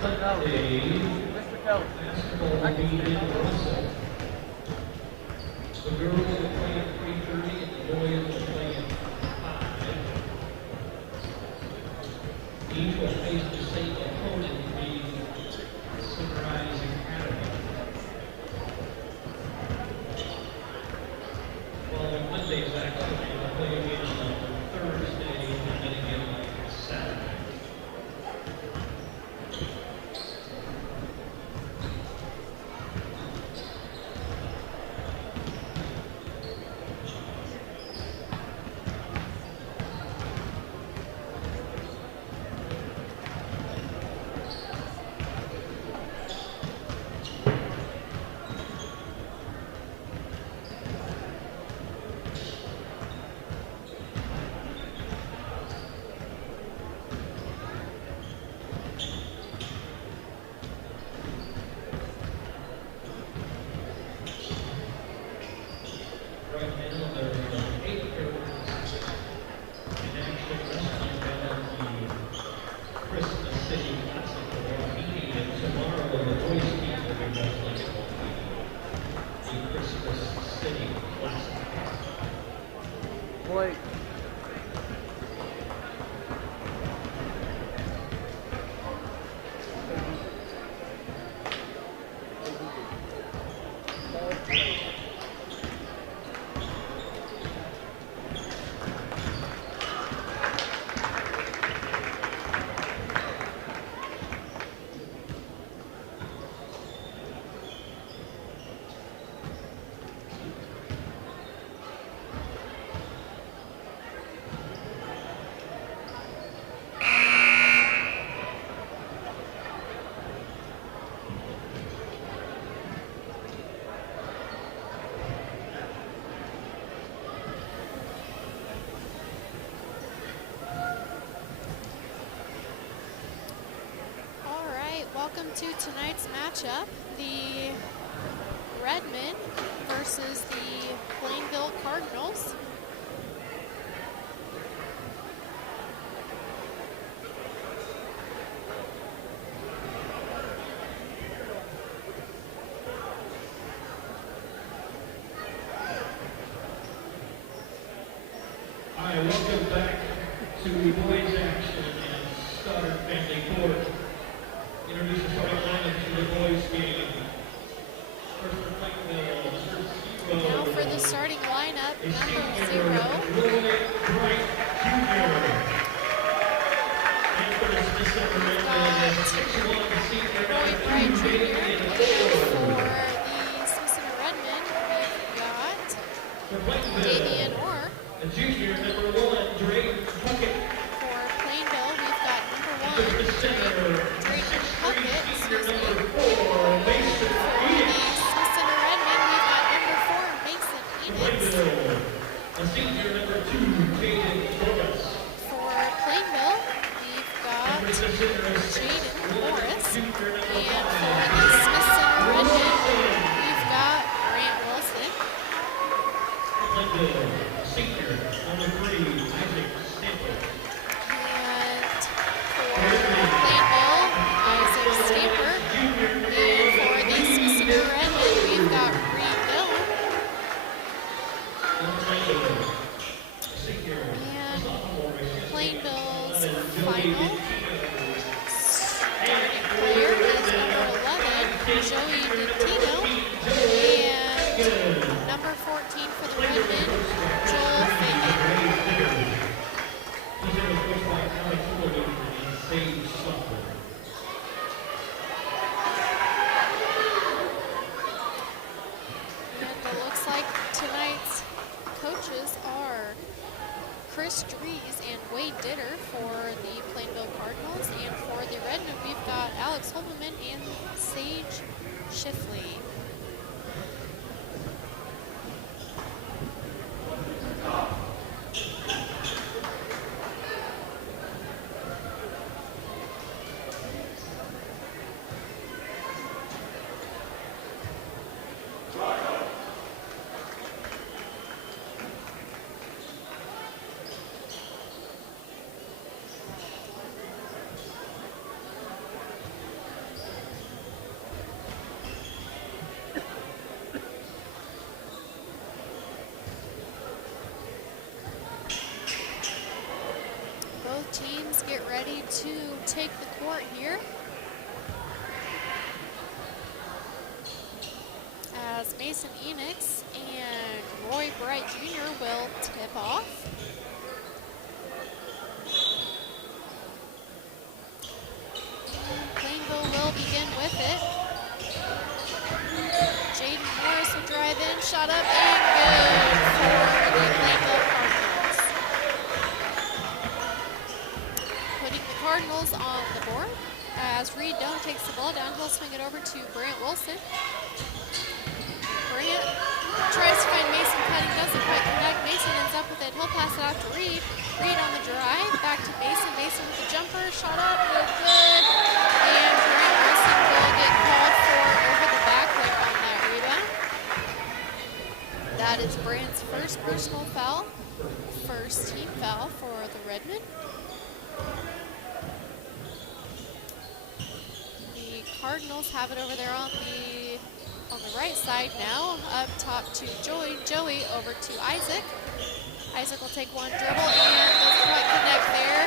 Monday, basketball will be in Russell. The girls will play at 3:30 and the boys will play at 5. Each will face the same opponent, the Sunrise Academy. Following Monday's action, they will play again on Thursday and then again on Saturday. Welcome to tonight's matchup, the Redmen versus the Plainville Cardinals. All right, welcome back to the boys action and Stoddard Family Court. Introduce the starting lineup to the boys game. First for Plainville, Now for the starting lineup, number 0. Roy Bright Jr. And for the December Redmen, 6'1" senior Roy Bright Jr. And for the Cicero Redmen, we've got Davian Orr. The junior, number 1, Drake Puckett. For Plainville, we've got number 1, Drake Puckett. Senior number 4, Mason Enix. Cicero Redmen, we've got number 4, Mason Enix. Plainville, a senior number 2, Jaden Morris. For Plainville, we've got Jaden Morris. And for the Cicero Redmen, we've got Grant Wilson. Plainville, senior number 3, Isaac Stamper. And for Plainville, Isaac Stamper. And for the Cicero Redmen, we've got Reed Bill. And Plainville's final starting player is number 11, Joey Dentino. And number 14 for the Redmen, Joel Fagan. And it looks like tonight's coaches are Chris Dries and Wade Ditter for the Plainville Cardinals. And for the Redmen, we've got Alex Holberman and Sage Schiffley. to take the court here. As Mason Enix and Roy Bright Jr. will tip off. And Plainville will begin with it. Jaden Morris will drive in, shot up, and good for the Plainville Cardinals. Putting the Cardinals on the board as Reed Doan takes the ball down. He'll swing it over to Brant Wilson. Brant tries to find Mason cutting, doesn't quite connect. Mason ends up with it. He'll pass it out to Reed. Reed on the drive, back to Mason. Mason with the jumper, shot up, no good. And Brant Wilson will get called for over the back there on that rebound. That is Brant's first personal foul, first team foul for the Redmen. The Cardinals have it over there on the right side now, up top to Joey. Joey over to Isaac. Isaac will take one dribble and doesn't quite connect there.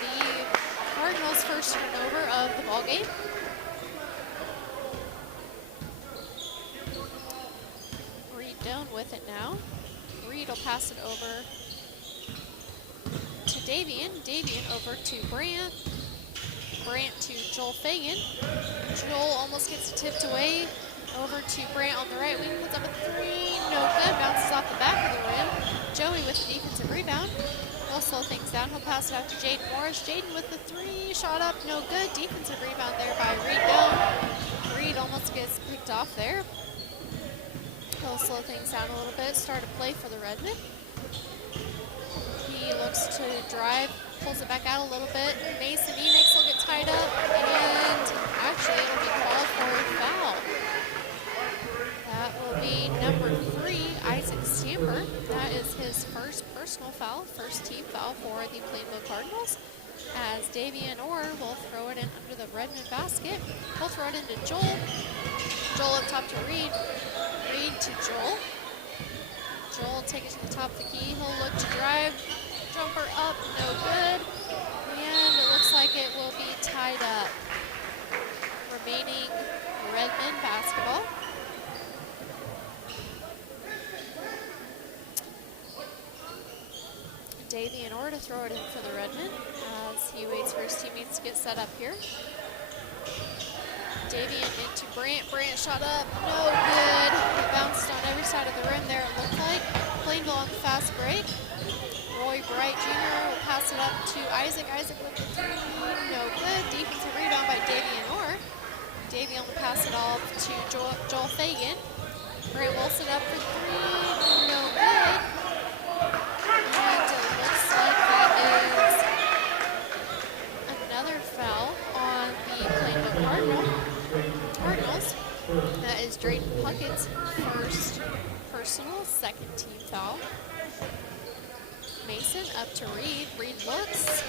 The Cardinals' first turnover of the ball game. Reed Doan with it now. Reed will pass it over to Davian. Davian over to Brant. Brant to Joel Fagan. Joel almost gets tipped away. Over to Brant on the right wing, puts up a three, no good, bounces off the back of the rim. Joey with the defensive rebound. He'll slow things down, he'll pass it out to Jaden Morris. Jaden with the three, shot up, no good. Defensive rebound there by Reed Doan. Reed almost gets picked off there. He'll slow things down a little bit, start a play for the Redmen. He looks to drive, pulls it back out a little bit. Mason Enix will get tied up, and actually it'll be called for a foul. That will be number 3, Isaac Stamper. That is his first personal foul, first team foul for the Plainville Cardinals. As Davian Orr will throw it in under the Redmen basket. He'll throw it into Joel. Joel up top to Reed. Reed to Joel. Joel will take it to the top of the key. He'll look to drive. Jumper up, no good. And it looks like it will be tied up. Remaining Redmen basketball. Davian Orr to throw it in for the Redmen as he waits for his teammates to get set up here. Davian into Brant. Brant shot up, no good. It bounced on every side of the rim there, it looked like. Plainville on the fast break. Roy Bright Jr. will pass it up to Isaac. Isaac with the three, no good. Defensive rebound by Davian Orr. Davian will pass it off to Joel Fagan. Brant Wilson up for three, no good. And it looks like that is another foul on the Plainville Cardinals. That is Drayton Puckett's first personal, second team foul. Mason up to Reed. Reed looks.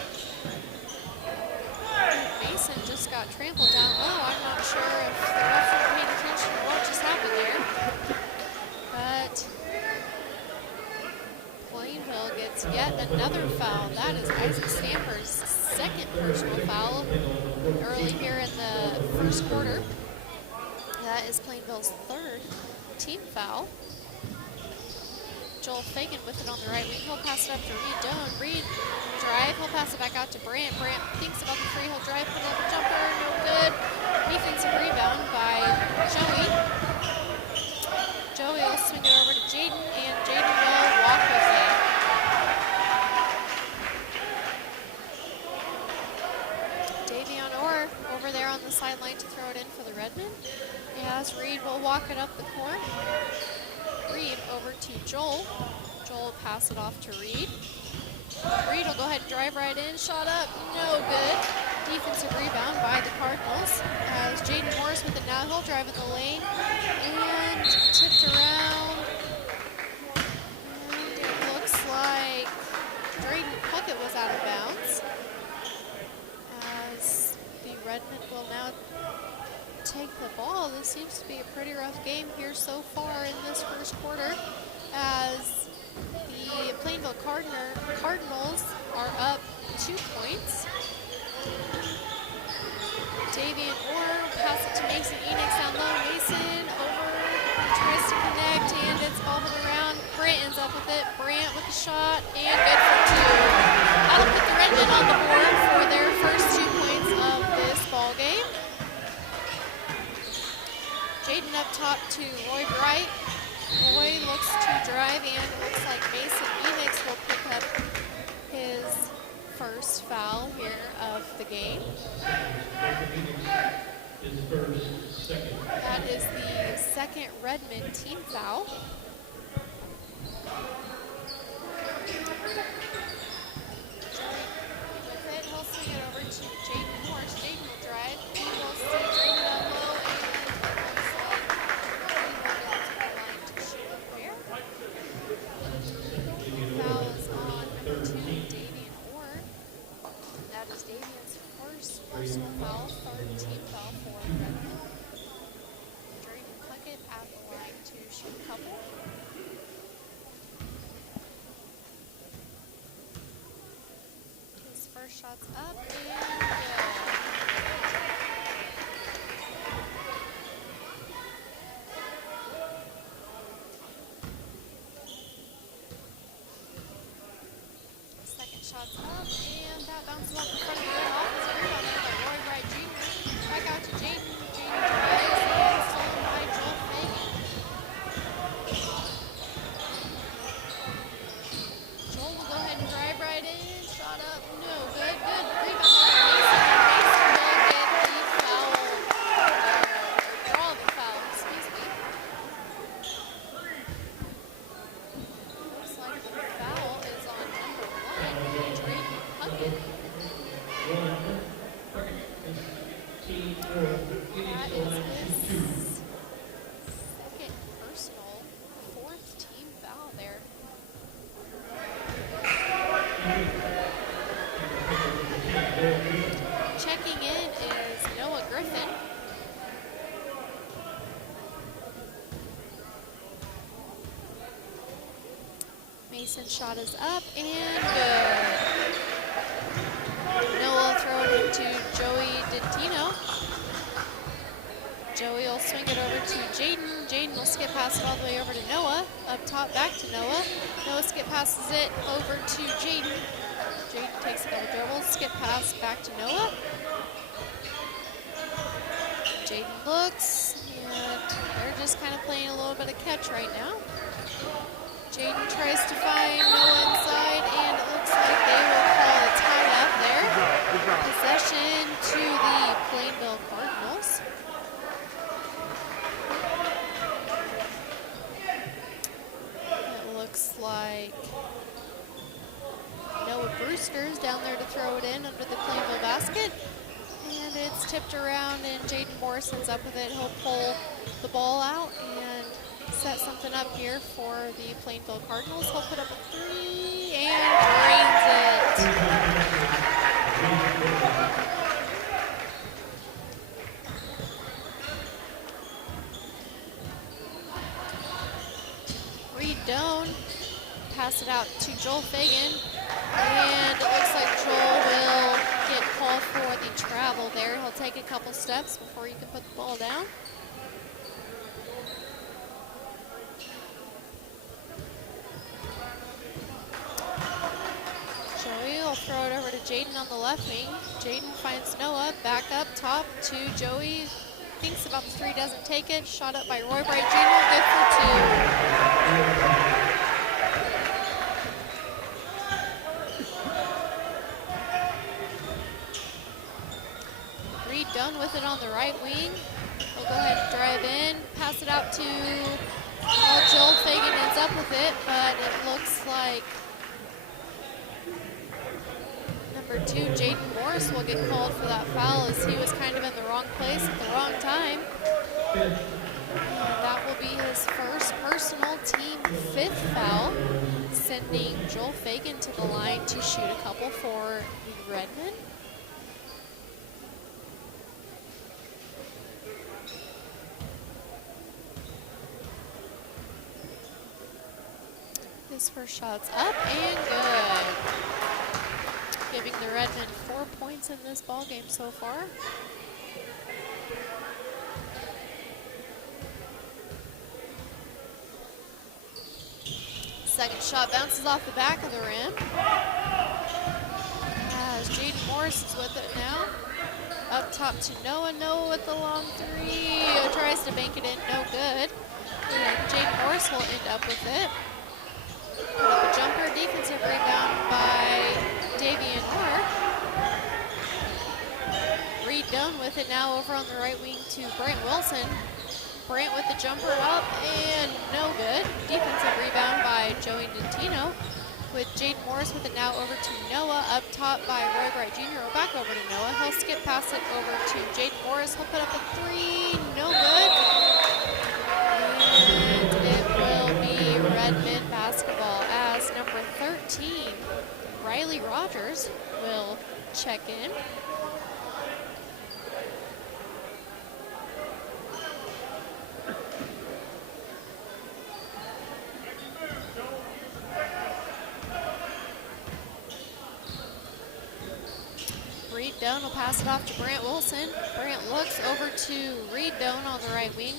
Mason just got trampled down low. I'm not sure if the ref was paying attention to what just happened there. But Plainville gets yet another foul. That is Isaac Stamper's second personal foul early here in the first quarter. That is Plainville's third team foul. Joel Fagan with it on the right wing. He'll pass it up to Reed Doan. Reed drive. He'll pass it back out to Brant. Brant thinks about the three. He'll drive, put up a jumper. No good. Defensive rebound by Joey. Joey will swing it over to Jaden, and Jaden will walk with it. Davian Orr over there on the sideline to throw it in for the Redmen. As Reed will walk it up the court. Reed over to Joel. Joel will pass it off to Reed. Reed will go ahead and drive right in. Shot up, no good. Defensive rebound by the Cardinals. As Jaden Morris with it now. He'll drive in the lane and tipped around. And it looks like Drayton Puckett was out of bounds. As the Redmen will now take the ball. This seems to be a pretty rough game here so far in this first quarter, as the Plainville Cardinals are up 2 points. Davian Orr, pass it to Mason Enix down low. Mason over, tries to connect, and it's bobbled around. Brant ends up with it. Brant with the shot, and good for two. That'll put the Redmen on the board for their first 2 points of this ball game. Jaden up top to Roy Bright. Roy looks to drive, and looks like Mason Enix will pick up his first foul here of the game. That is the second Redmen team foul. With it, he'll swing it over to Jaden Morris. Jaden will drive. He will see Jaden down low, and it looks like he will get to the line to shoot up there. Foul is on number 2, Davian Orr. That is Davian's first personal foul, third team foul for Redmen. Drayden Puckett at the line to shoot a couple. His first shot's up and good. Second shot's up, and that bounces off the front of the rim. Offensive rebound there by Roy Bright Jr. Back out to Jaden. Jaden drives, and stolen by Joel Fagan. Joel will go ahead and drive right in. Shot up, no good. Good rebound there by Mason. And Mason will get the foul, draw the foul, excuse me. Looks like the foul is on number 1, Drayden Puckett. That is his second personal, fourth team foul there. Checking in is Noah Griffin. Mason's shot is up and good. Noah will throw it into Joey Dentino. Joey will swing it over to Jaden. Jaden will skip pass it all the way over to Noah. Up top, back to Noah. Noah skip passes it over to Jaden. Jaden takes a couple dribbles, skip pass back to Noah. Jaden looks, and they're just kind of playing a little bit of catch right now. Jaden tries to find Noah inside, and it looks like they will call a tie-up there. Possession to the Plainville Cardinals. It looks like Noah Brewster's down there to throw it in under the Plainville basket. And it's tipped around, and Jaden Morrison's up with it. He'll pull the ball out and set something up here for the Plainville Cardinals. He'll put up a 3 and drains it. Reed Doan pass it out to Joel Fagan, and it looks like Joel will get called for the travel there. He'll take a couple steps before he can put the ball down. Joey will throw it over to Jaden on the left wing. Jaden finds Noah, back up top to Joey. Thinks about the 3, doesn't take it. Shot up by Roy Bright Jr., good for 2. Done with it on the right wing. We'll go ahead and drive in, pass it out to Joel Fagan ends up with it, but it looks like number 2, Jaden Morris, will get called for that foul as he was kind of in the wrong place at the wrong time. And that will be his first personal team 5th foul, sending Joel Fagan to the line to shoot a couple for the Redmen. His first shot's up and good. Giving the Redmen 4 points in this ball game so far. Second shot bounces off the back of the rim. As Jaden Morris is with it now. Up top to Noah. Noah with the long three. Tries to bank it in, no good. And Jaden Morris will end up with it. Put up a jumper, defensive rebound by Davian Orr. Reed Doan with it now over on the right wing to Brant Wilson. Brant with the jumper up and no good. Defensive rebound by Joey Dentino. With Jaden Morris with it now over to Noah. Up top by Roy Bright Jr. Back over to Noah. He'll skip past it over to Jaden Morris. He'll put up a three, no good. And it will be Redmen basketball as number 13, Riley Rogers, will check in. Reed Doan will pass it off to Brant Wilson. Brant looks over to Reed Doan on the right wing.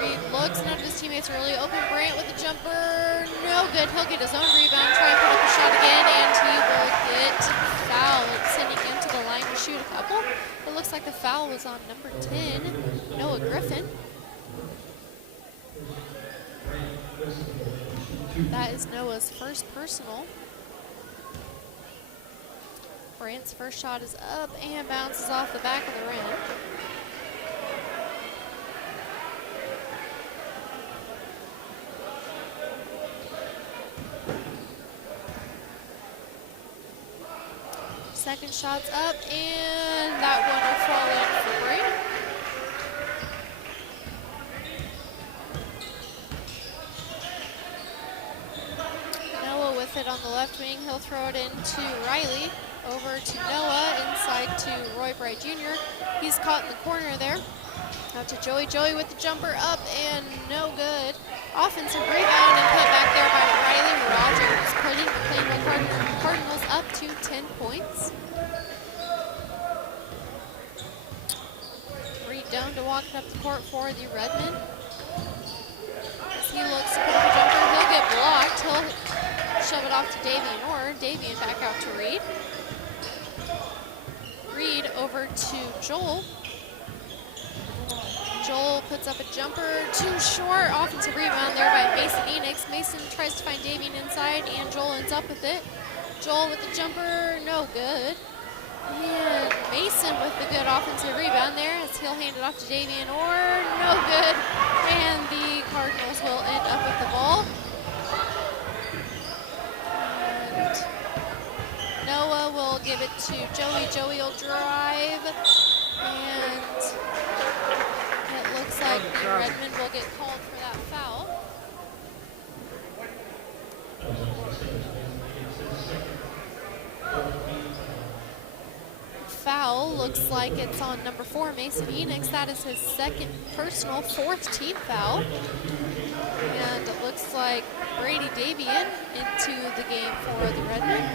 Reed looks, none of his teammates are really open. Brant with the jumper, no good. He'll get his own rebound, try and put up a shot again, and he will get fouled, sending him to the line to shoot a couple. It looks like the foul was on number 10, Noah Griffin. That is Noah's first personal. Brant's first shot is up and bounces off the back of the rim. Second shot's up and that one will fall in for Brant. Noah with it on the left wing. He'll throw it into Riley. Over to Noah, inside to Roy Bright Jr. He's caught in the corner there. Out to Joey. Joey with the jumper up and no good. Offensive rebound and put back there by Riley Rogers, putting the Plainville Cardinals up to 10 points. Reed Doan to walk it up the court for the Redmen. As he looks to put up a jumper, he'll get blocked. He'll shove it off to Davian Orr. Davian back out to Reed. Reed over to Joel. Joel puts up a jumper, too short. Offensive rebound there by Mason Enix. Mason tries to find Davian inside, and Joel ends up with it. Joel with the jumper, no good. And Mason with the good offensive rebound there as he'll hand it off to Davian Orr, no good. And the Cardinals will end up with the ball. Noah will give it to Joey. Joey will drive, and it looks like the Redmen will get called for that foul. Foul looks like it's on number 4, Mason Enix. That is his second personal, 4th team foul. And it looks like Brady Davian into the game for the Redmen.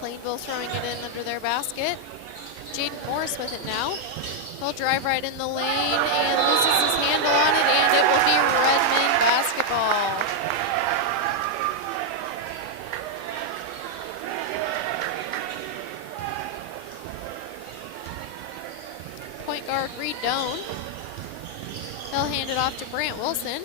Plainville throwing it in under their basket. Jaden Morris with it now. He'll drive right in the lane and loses his handle on it, and it will be Redmen basketball. Point guard Reed Doan. He'll hand it off to Brant Wilson.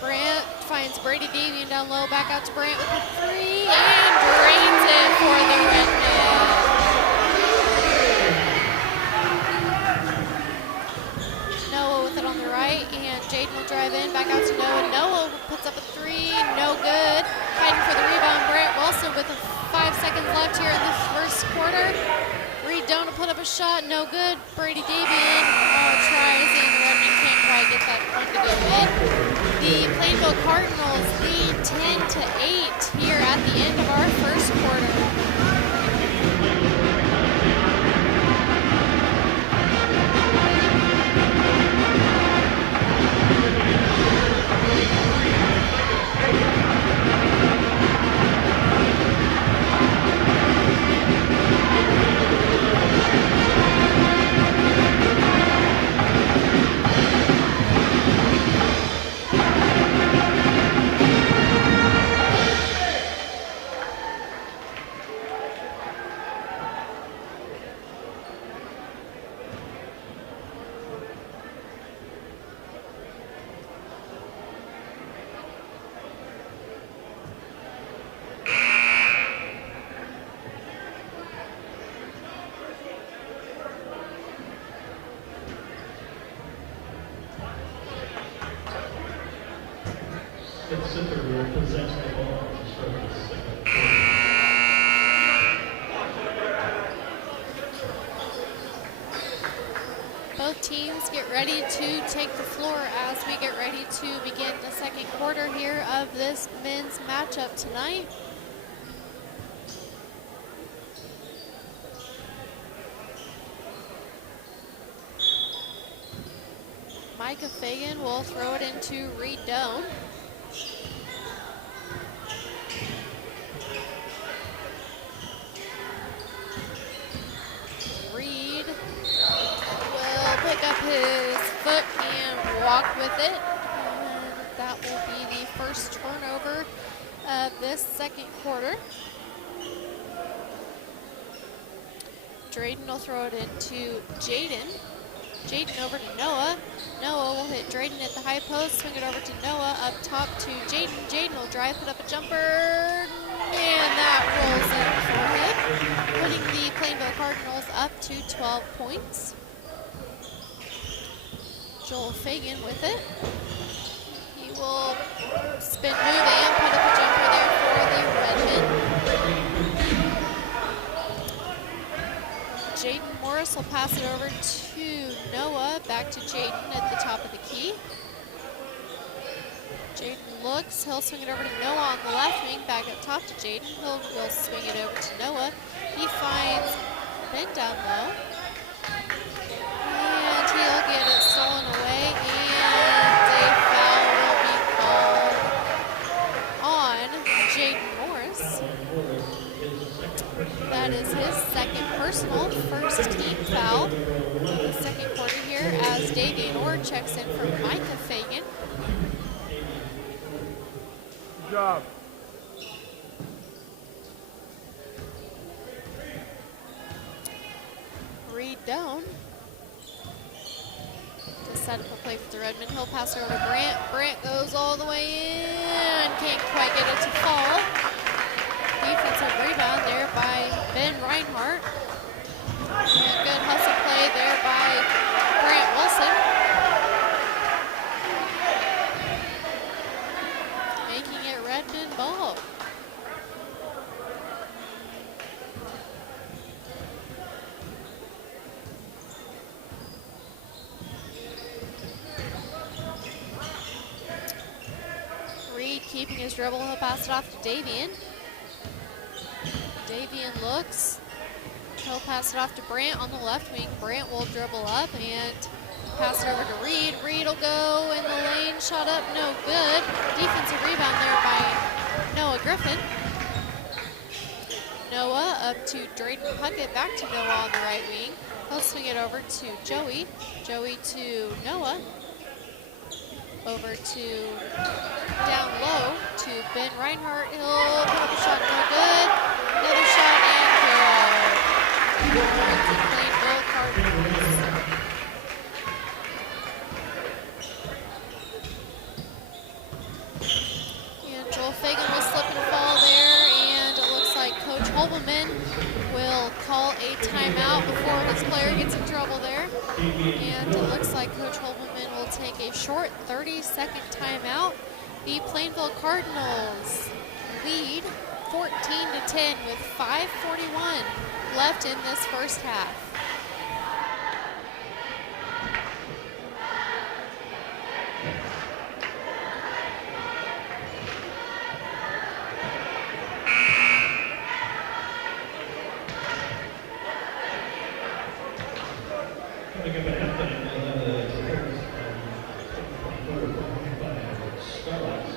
Brant finds Brady Davian down low, back out to Brant with a three, and drains it for the Redmen. Noah with it on the right, and Jaden will drive in, back out to Noah. Noah puts up a three, no good. Fighting for the rebound, Brant Wilson with 5 seconds left here in the first quarter. Reed Doan to put up a shot, no good. Brady Davian tries, and the Redmen can't quite get that one to go in. The Plainville Cardinals lead 10-8 here at the end of our first quarter. Smith Center will possess the ball to start the second quarter. Both teams get ready to take the floor as we get ready to begin the second quarter here of this men's matchup tonight. Micah Fagan will throw it into Reed Doan. Reed will pick up his foot and walk with it. And that will be the first turnover of this second quarter. Drayden will throw it into Jaden. Jaden over to Noah. Noah will hit Drayden at the high post, swing it over to Noah, up top to Jaden. Jaden will drive, put up a jumper, and that rolls in for him, putting the Plainville Cardinals up to 12 points. Joel Fagan with it. He will spin move and put up a jumper there for the Redmen. Jaden Morris will pass it over to Noah, back to Jaden at the top of the key. Jaden looks, he'll swing it over to Noah on the left wing, back up top to Jaden. He'll swing it over to Noah. He finds Ben down low. And he'll get it stolen away, and a foul will be called on Jaden Morris. That is his second personal, first team foul of the second quarter here as Davian Orr checks in for Micah Fagan. Good job. Reed Doan to set up a play for the Redmen. He'll pass it over to Brant. Brant goes all the way in, can't quite get it to fall. Defensive rebound there by Ben Reinhardt. And good hustle play there by Grant Wilson. Making it Redmen ball. Reed keeping his dribble, he'll pass it off to Davian. Davian looks, he'll pass it off to Brant on the left wing. Brant will dribble up and pass it over to Reed. Reed will go in the lane, shot up, no good. Defensive rebound there by Noah Griffin. Noah up to Drayden Puckett, back to Noah on the right wing. He'll swing it over to Joey. Joey to Noah. Over to down low to Ben Reinhardt. He'll put up a shot, no good. Another shot and good. Plainville Cardinals. And Joel Fagan will slip and fall there, and it looks like Coach Holbeman will call a timeout before his player gets in trouble there. And it looks like Coach Holbeman will take a short 30-second timeout. The Plainville Cardinals lead 14-10 with 5:41 left in this first half. Coming up at halftime, Starlights.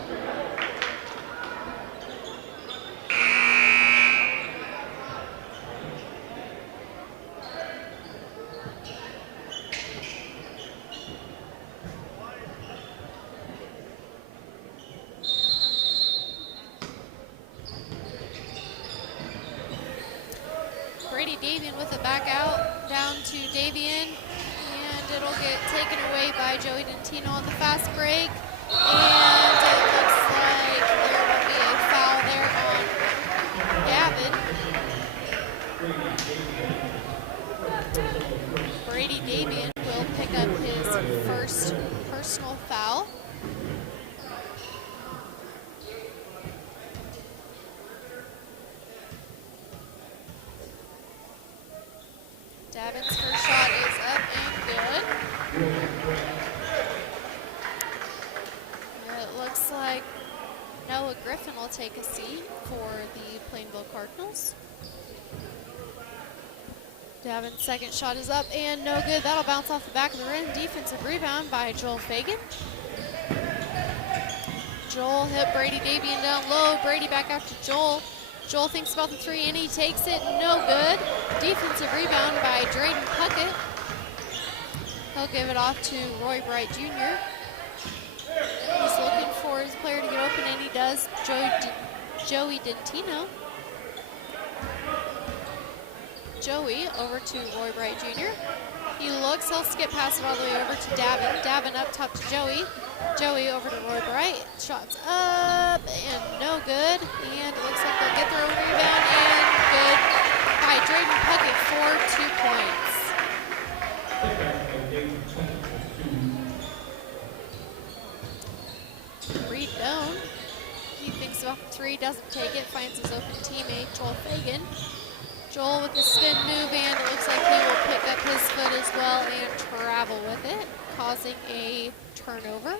Brady Davian with it back out, down to Davian, and it'll get taken away by Joey Dentino on the fast break. And it looks like there will be a foul there on Gavin. Brady Davian will pick up his first personal foul. Cardinals. Davin's second shot is up and no good. That'll bounce off the back of the rim. Defensive rebound by Joel Fagan. Joel hit Brady Davian down low. Brady back out to Joel. Joel thinks about the three and he takes it. No good. Defensive rebound by Drayden Puckett. He'll give it off to Roy Bright Jr. He's looking for his player to get open, and he does. Joey Dentino. Joey over to Roy Bright Jr. He looks, he'll skip past it all the way over to Davin. Davin up top to Joey. Joey over to Roy Bright. Shots up and no good. And it looks like they'll get their own rebound and good by Drayden Puckett for 2 points. Reed Doan. He thinks about the three, doesn't take it, finds his open teammate, Joel Fagan. Joel with the spin move, and it looks like he will pick up his foot as well and travel with it, causing a turnover.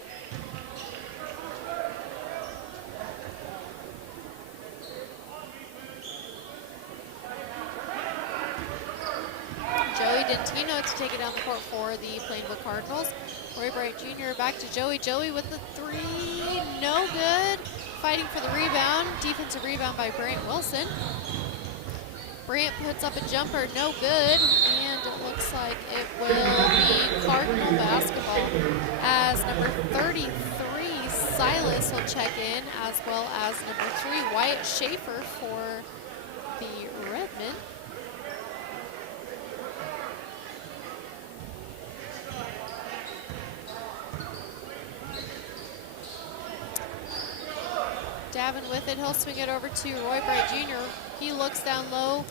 Joey Dentino to take it down the court for the Plainville Cardinals. Roy Bright Jr. back to Joey. Joey with the three, no good. Fighting for the rebound, defensive rebound by Brant Wilson. Brant puts up a jumper, no good, and it looks like it will be Cardinal basketball as number 33, Silas, will check in, as well as number 3, Wyatt Schaefer for the Redmen. Davin with it, he'll swing it over to Roy Bright Jr. He looks down low,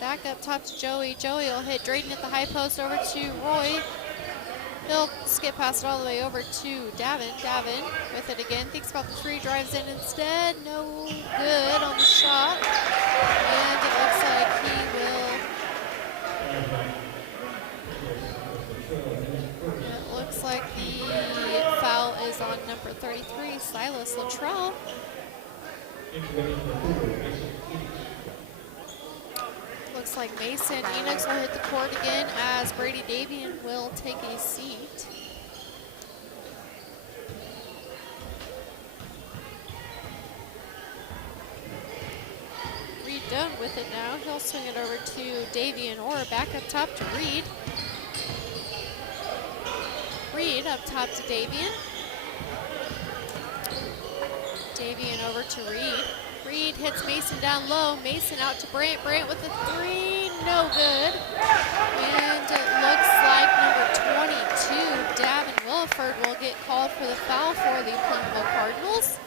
back up top to Joey. Joey will hit Drayden at the high post over to Roy. He'll skip past it all the way over to Davin. Davin with it again, thinks about the three, drives in instead. No good on the shot. And it looks like he will. It looks like the foul is on number 33, Silas Luttrell. Looks like Mason Enox will hit the court again as Brady Davian will take a seat. Reed Doan with it now. He'll swing it over to Davian Orr, back up top to Reed. Reed up top to Davian. Davian over to Reed. Reed hits Mason down low. Mason out to Brant. Brant with the three, no good. And it looks like number 22, Davin Williford, will get called for the foul for the Plainville Cardinals.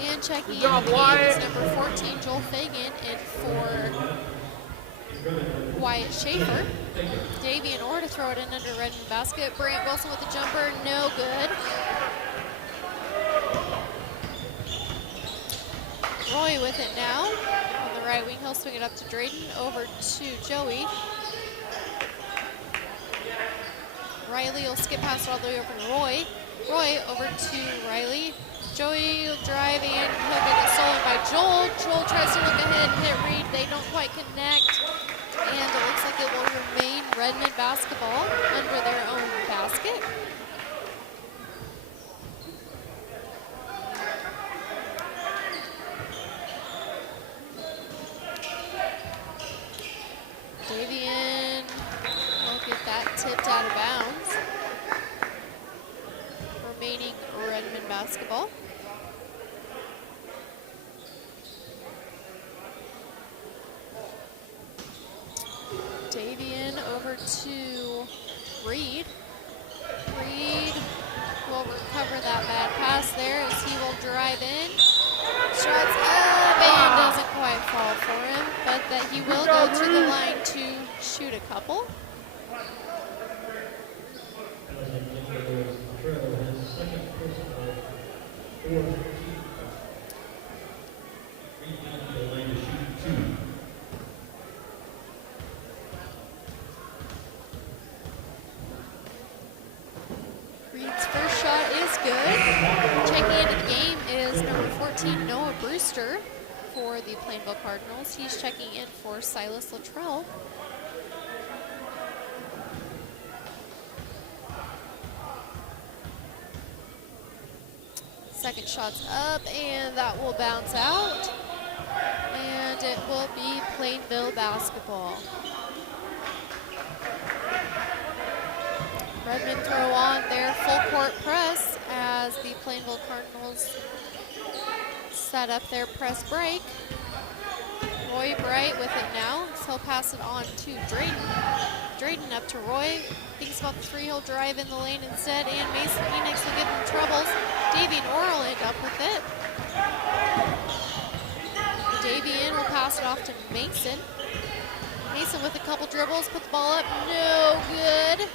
And checking in is number 14, Joel Fagan, and for Wyatt Schaefer. Davian Orr to throw it in under Redmen basket. Brant Wilson with the jumper, no good. Roy with it now. On the right wing, he'll swing it up to Drayden, over to Joey. Riley will skip past it all the way over to Roy. Roy over to Riley. Joey will drive and he'll get it stolen by Joel. Joel tries to look ahead and hit Reed. They don't quite connect. And it looks like it will remain Redmen basketball under their own basket. Davian will get that tipped out of bounds. Remaining Redmen basketball. Davian over to Reed. Reed will recover that bad pass there as he will drive in. Shots up and doesn't quite fall for him, but that he will go to the line to shoot a couple. good. Checking into the game is number 14, Noah Brewster for the Plainville Cardinals. He's checking in for Silas Luttrell. Second shot's up, and that will bounce out. And it will be Plainville basketball. Redmen throw on their full court press as the Plainville Cardinals set up their press break. Roy Bright with it now, so he'll pass it on to Drayden. Drayden up to Roy, thinks about the three, he'll drive in the lane instead, and Mason Phoenix will give him troubles. Davian Orr will end up with it. Davian will pass it off to Mason. Mason with a couple dribbles, put the ball up, no good.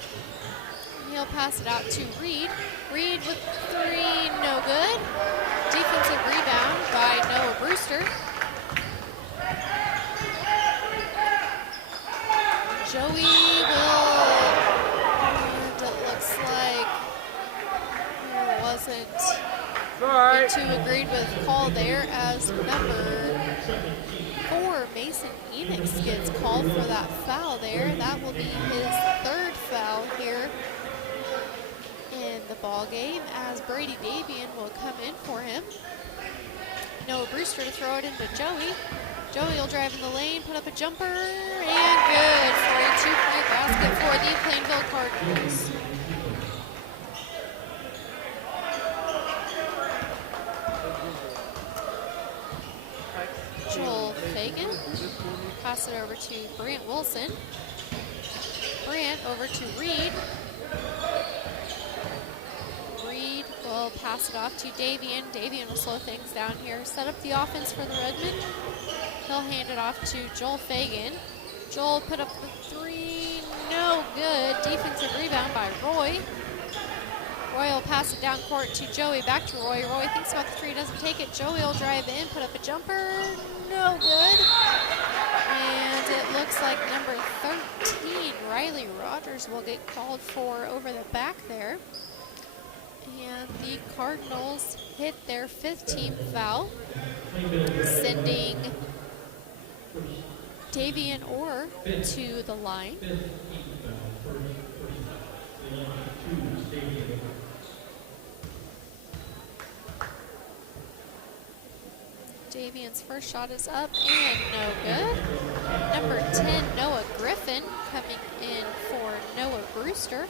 He'll pass it out to Reed. Reed with three, no good. Defensive rebound by Noah Brewster. Joey will, and it looks like there wasn't too agreed with call there as number 4, Mason Phoenix, gets called for that foul there. That will be his third foul here in the ball game as Brady Davian will come in for him. Noah Brewster to throw it into Joey. Joey will drive in the lane, put up a jumper, and good for a 2-point basket for the Plainville Cardinals. Joel Fagan, pass it over to Brant Wilson. Brant over to Reed. Reed will pass it off to Davian. Davian will slow things down here. Set up the offense for the Redmen. He'll hand it off to Joel Fagan. Joel put up the three, no good. Defensive rebound by Roy. Roy will pass it down court to Joey, back to Roy. Roy thinks about the three, doesn't take it. Joey will drive in, put up a jumper, no good. And it looks like number 13, Riley Rogers, will get called for over the back there. And the Cardinals hit their 5th team foul, sending Davian Orr to the line. Davian's first shot is up and no good. Number 10, Noah Griffin, coming in for Noah Brewster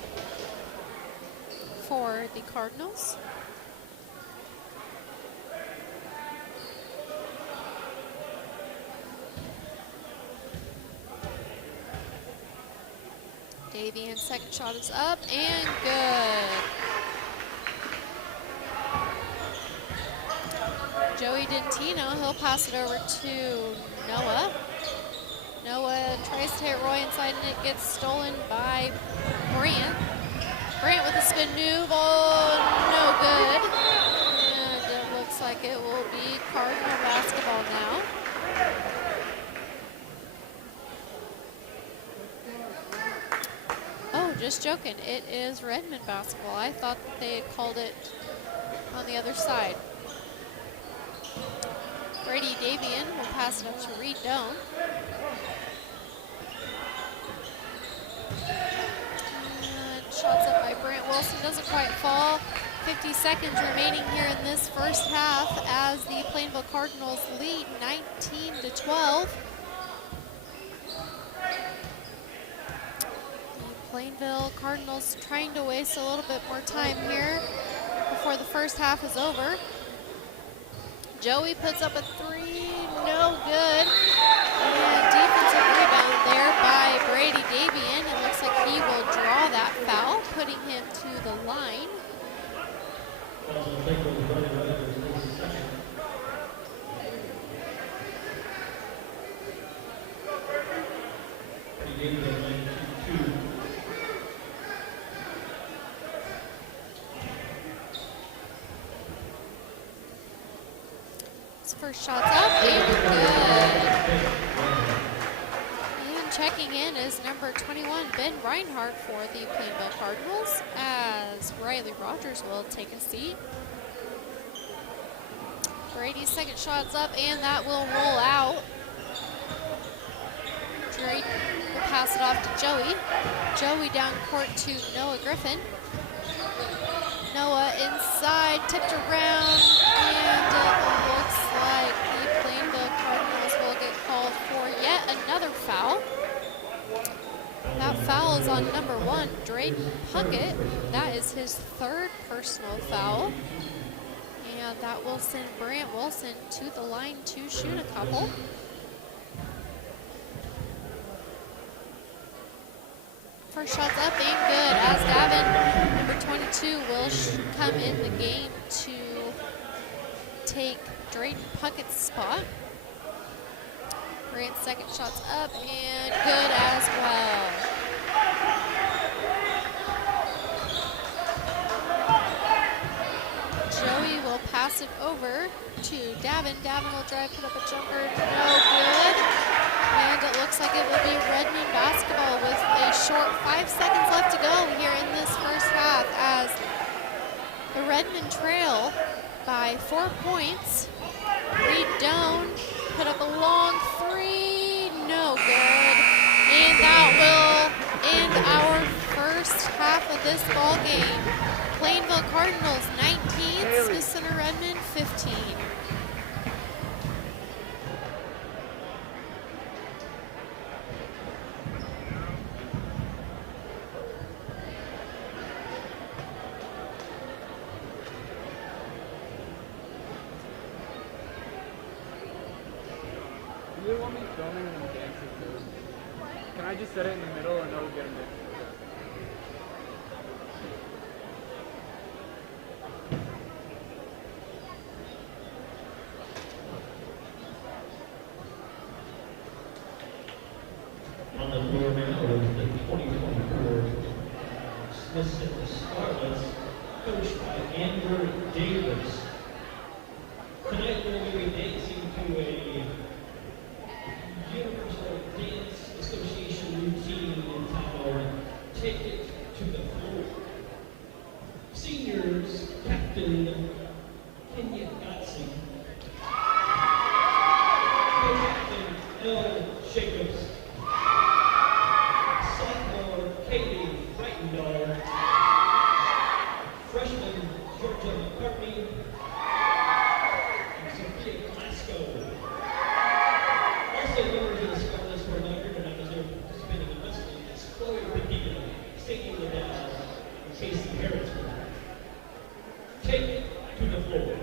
for the Cardinals. Davian's second shot is up and good. Joey Dentino, he'll pass it over to Noah. Noah tries to hit Roy inside and it gets stolen by Brant. Brant with a spin move, oh, no good. And it looks like it will be Cardinal basketball now. Oh, just joking, it is Redmen basketball. I thought that they had called it on the other side. Brady Davian will pass it up to Reed Doan. And shots up by Brant Wilson, doesn't quite fall. 50 seconds remaining here in this first half as the Plainville Cardinals lead 19-12. The Plainville Cardinals trying to waste a little bit more time here before the first half is over. Joey puts up a three, no good. And defensive rebound there by Brady Davian. It looks like he will draw that foul, putting him to the line. His first shot's up and good. And checking in is number 21, Ben Reinhardt for the Plainville Cardinals, as Riley Rogers will take a seat. Brady's second shot's up, and that will roll out. Drake will pass it off to Joey. Joey down court to Noah Griffin. Noah inside, tipped around, and it looks like the Plainville Cardinals will get called for yet another foul. That foul is on number 1, Drayden Puckett. That is his 3rd personal foul. And that will send Brant Wilson to the line to shoot a couple. First shot's up and good, as Gavin, number 22, will come in the game to take Drayden Puckett's spot. Brant's second shot's up and good as well. Joey will pass it over to Davin. Davin will drive, put up a jumper, no good. And it looks like it will be Redmen basketball with a short 5 seconds left to go here in this first half, as the Redmen trail by 4 points. Reed Doan put up a long 3, no good. And that will end our first half of this ball game. Plainville Cardinals 19, Smith Center Redmen 15. Do you want me filming and dancing too? Can I just set it in the middle and no get him dancing? On the floor now is the 2024 Smith Center Scarlets, coached by Amber Davis. Tonight we're going to be dancing to a Universal Dance Association routine entitled Take It to the Floor. Seniors, Captain Kenya Gotsi, Co-Captain L. Jacobs, sophomore Katie Reitendahl, freshman Georgia McCartney, and Sophia Glasgow. Also members of the Scarlets who are not here tonight as they're participating in wrestling is Chloe Pregame, Sadie Liddell, and Casey Harrisburg. Take it to the floor.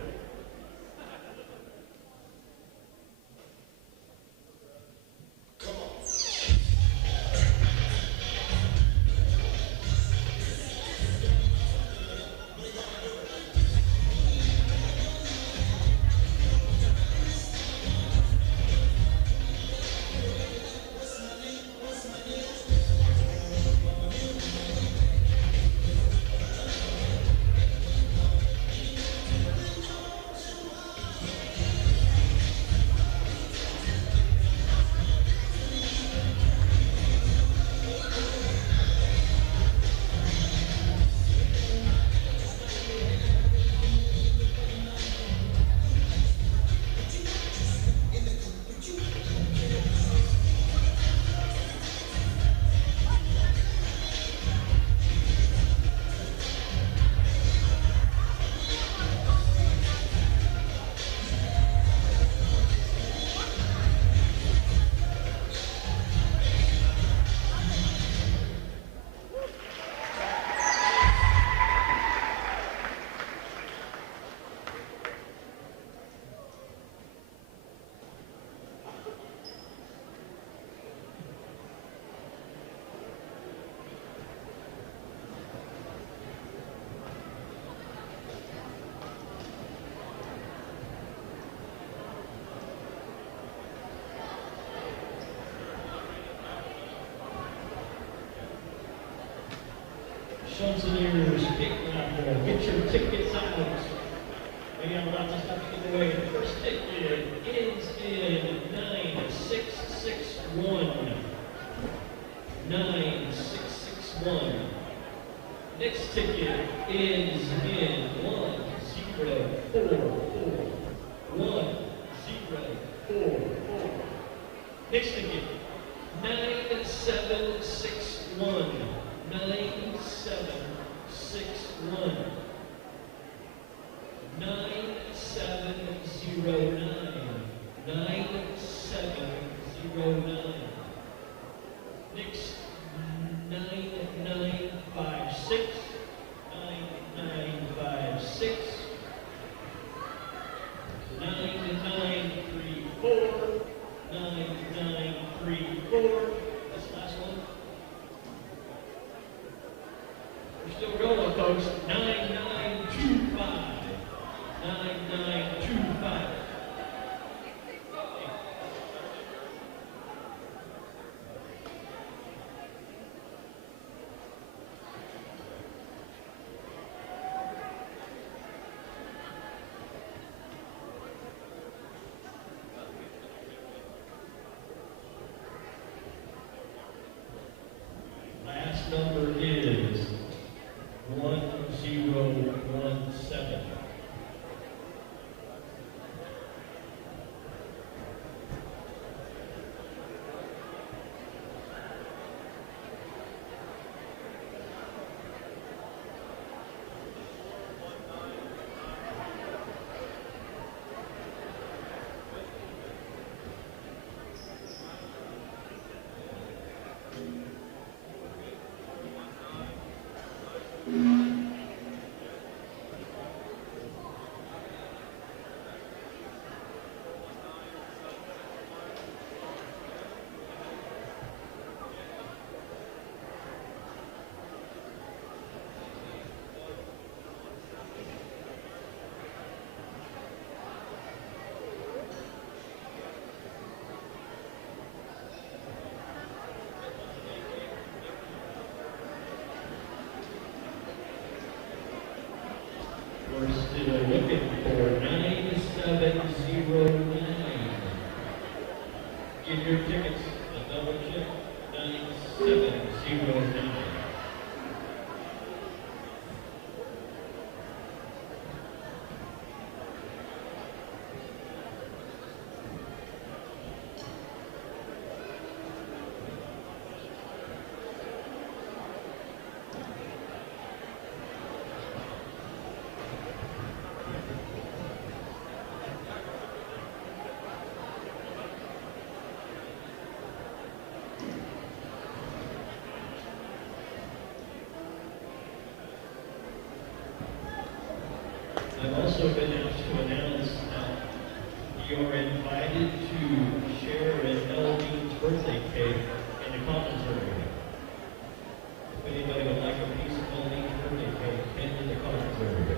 Chancellors, big now, get your tickets out. We have lots of stuff to give away. The first ticket ends in 9661. I've also been asked to announce that you are invited to share an L. Bean's birthday cake in the commons area. If anybody would like a piece of L. Bean's birthday cake, head to the commons area.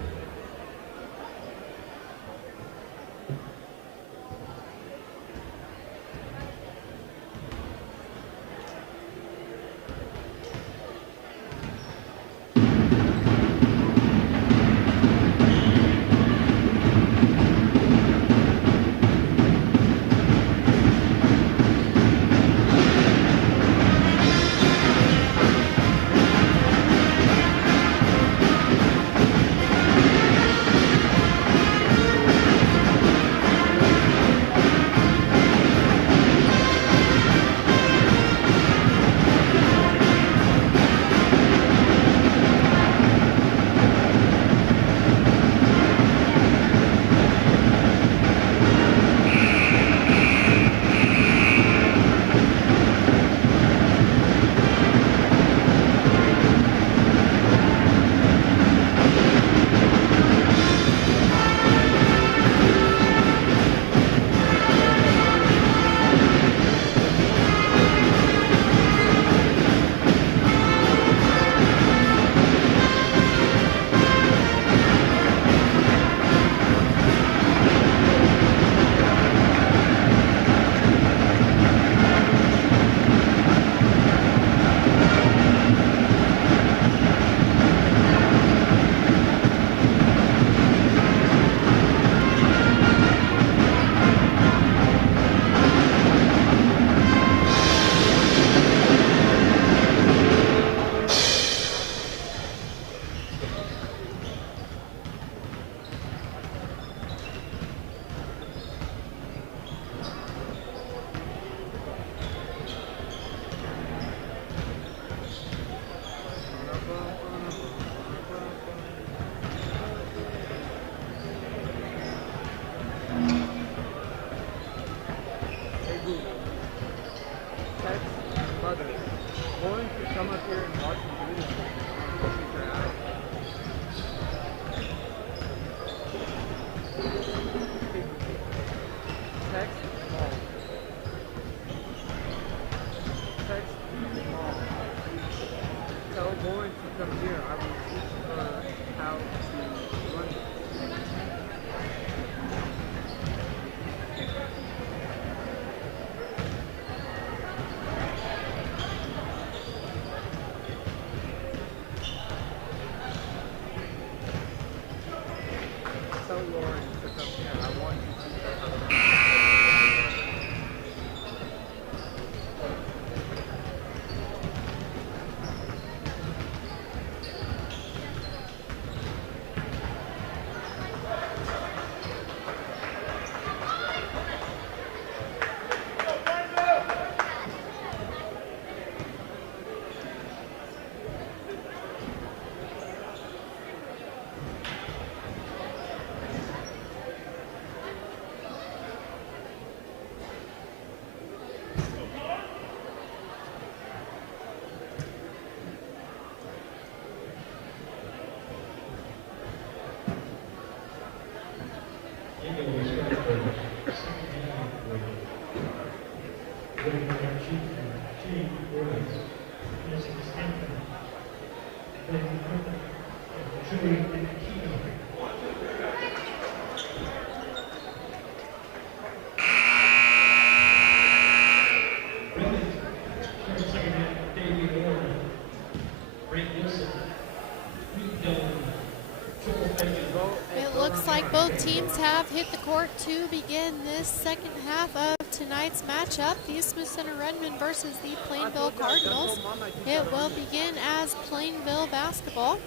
It looks like both teams have hit the court to begin this second half of tonight's matchup, the Smith Center Redmen versus the Plainville Cardinals. It will begin as Plainville basketball.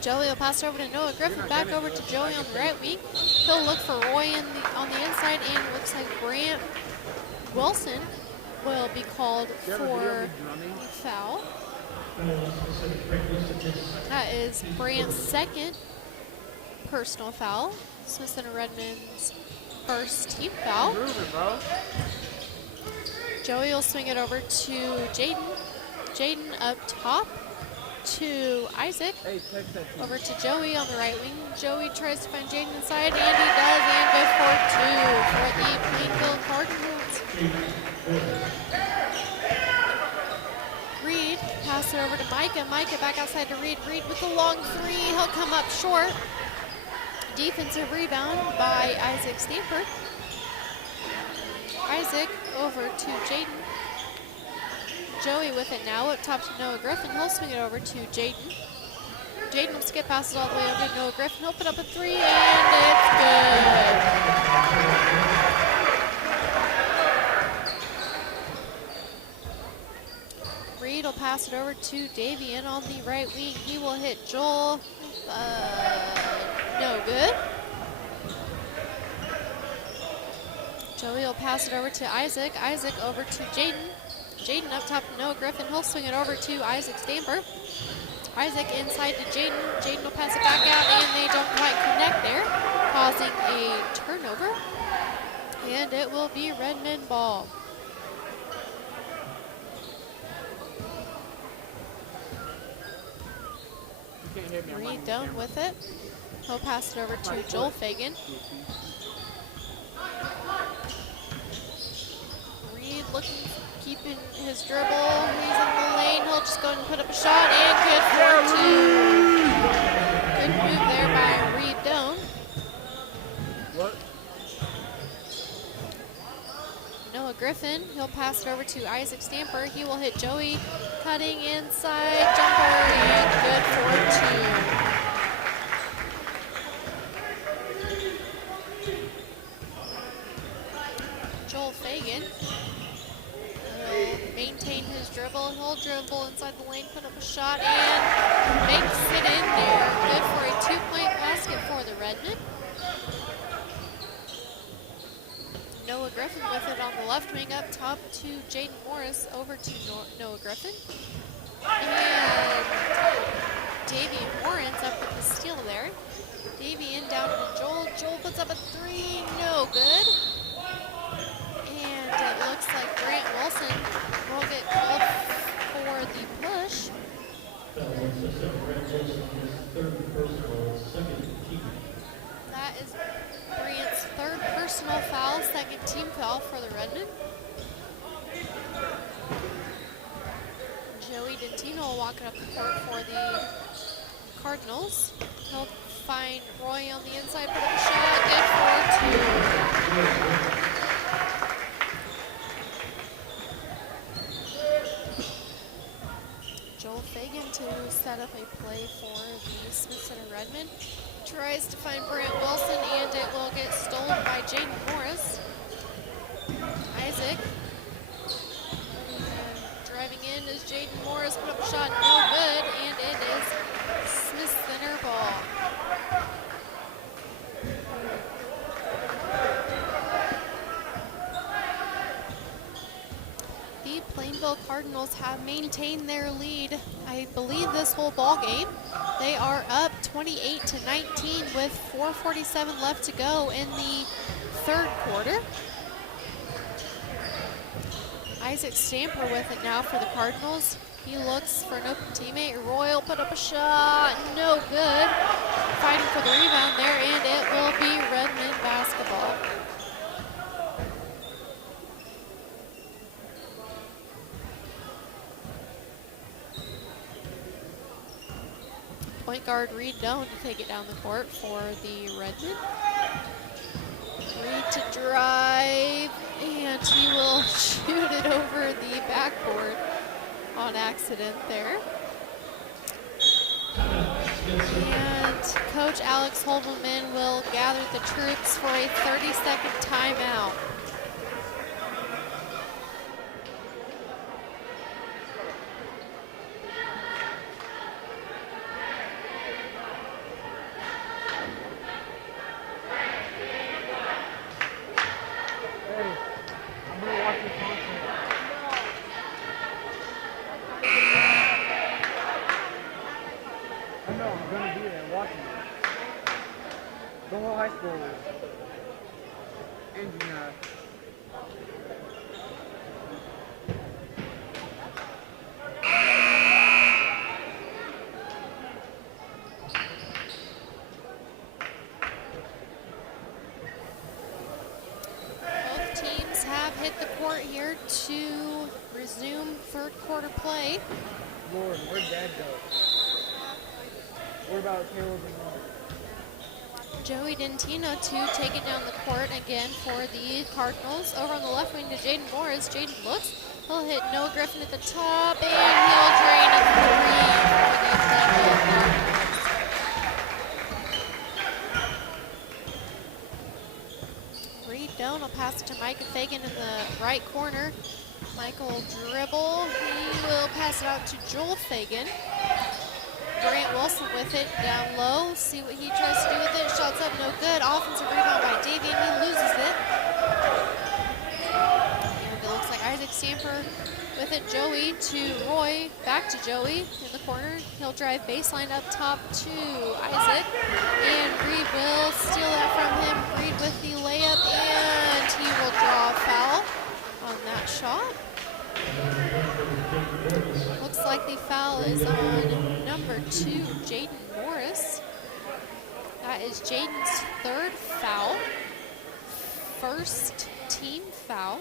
Joey will pass over to Noah Griffin, back over to Joey on the right wing. He'll look for Roy on the inside, and it looks like Brant Wilson will be called for a foul. That is Brant's second personal foul. Smith Center Redmen's first team foul. Joey will swing it over to Jaden. Jaden up top to Isaac. Hey, text that to me. Over to Joey on the right wing. Joey tries to find Jaden inside, and he does, and good for 2 for the Plainville Cardinals. Reed, pass it over to Micah. Micah back outside to Reed. Reed with the long 3. He'll come up short. Defensive rebound by Isaac Stamper. Isaac over to Jaden. Joey with it now up top to Noah Griffin. He'll swing it over to Jaden. Jaden will skip passes all the way over to Noah Griffin. He'll put up a 3, and it's good. Reed will pass it over to Davian on the right wing. He will hit Joel. No good. Joey will pass it over to Isaac. Isaac over to Jaden. Jaden up top to Noah Griffin. He'll swing it over to Isaac Stamper. Isaac inside to Jaden. Jaden will pass it back out, and they don't quite connect there, causing a turnover. And it will be Redmen ball. You can't hit me. Reed down with it. He'll pass it over to Joel Fagan. Reed looking, keeping his dribble. He's in the lane. He'll just go ahead and put up a shot, and good for 2. Good move there by Reed Doan. What? Noah Griffin, he'll pass it over to Isaac Stamper. He will hit Joey, cutting inside, jumper, and good for 2. Joel Fagan will maintain his dribble. He'll dribble inside the lane, put up a shot, and makes it in there. Good for a 2-point basket for the Redmen. Noah Griffin with it on the left wing up top to Jaden Morris, over to Noah Griffin. And Davian Warren's up with the steal there. Davian down to Joel. Joel puts up a 3, no good. And it looks like Grant Wilson will get called for the push. That is Grant's 3rd personal foul, 2nd team foul for the Redmen. Joey Dentino will walk it up the court for the Cardinals. He'll find Roy on the inside, put up a shot, good for 2. Joel Fagan to set up a play for the Smith Center Redmen. Tries to find Brant Wilson, and it will get stolen by Jaden Morris. Isaac. And driving in is Jaden Morris, put up a shot, no good, and it is Smith Center ball. The Plainville Cardinals have maintained their lead, I believe, this whole ball game. They are up 28-19 with 4:47 left to go in the 3rd quarter. Isaac Stamper with it now for the Cardinals. He looks for an open teammate. Royal put up a shot, no good. Fighting for the rebound there, and it will be Redmen basketball. Point guard Reed Doan to take it down the court for the Redmen. Reed to drive, and he will shoot it over the backboard on accident there. And Coach Alex Holman will gather the troops for a 30-second timeout. have hit the court here to resume third quarter play. Lord, where'd Dad go? What about Caleb and Mark? Joey Dentino to take it down the court again for the Cardinals. Over on the left wing to Jaden Morris. Jaden looks. He'll hit Noah Griffin at the top, and he'll drain a three for the Plainville Cardinals. Reed Doan will pass it to Micah Fagan in the right corner. Michael will dribble. He will pass it out to Joel Fagan. Grant Wilson with it down low. See what he tries to do with it. Shots up, no good. Offensive rebound by Davian. He loses it. And it looks like Isaac Stamper with it. Joey to Roy. Back to Joey in the corner. He'll drive baseline up top to Isaac. And Reed will steal that from him. Reed with the layup. And he will draw a foul on that shot. Looks like the foul is on number 2, Jaden Morris. That is Jaden's third foul. First team foul.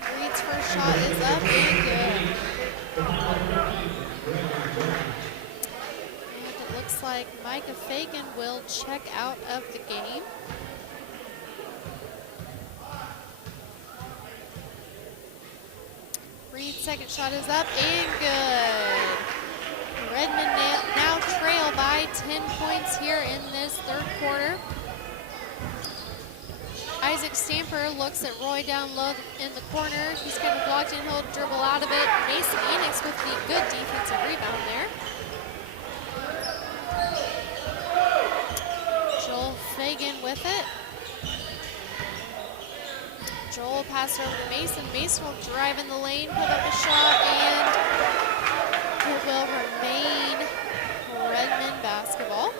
Reed's first shot is up and good. Looks like Micah Fagan will check out of the game. Reed's second shot is up and good. Redmen now trail by 10 points here in this third quarter. Isaac Stamper looks at Roy down low in the corner. He's going to block in, he'll dribble out of it. Mason Enix with the good defensive rebound there. Joel Fagan with it. Joel passed over to Mason. Mason will drive in the lane, put up a shot, and it will remain Redmen basketball.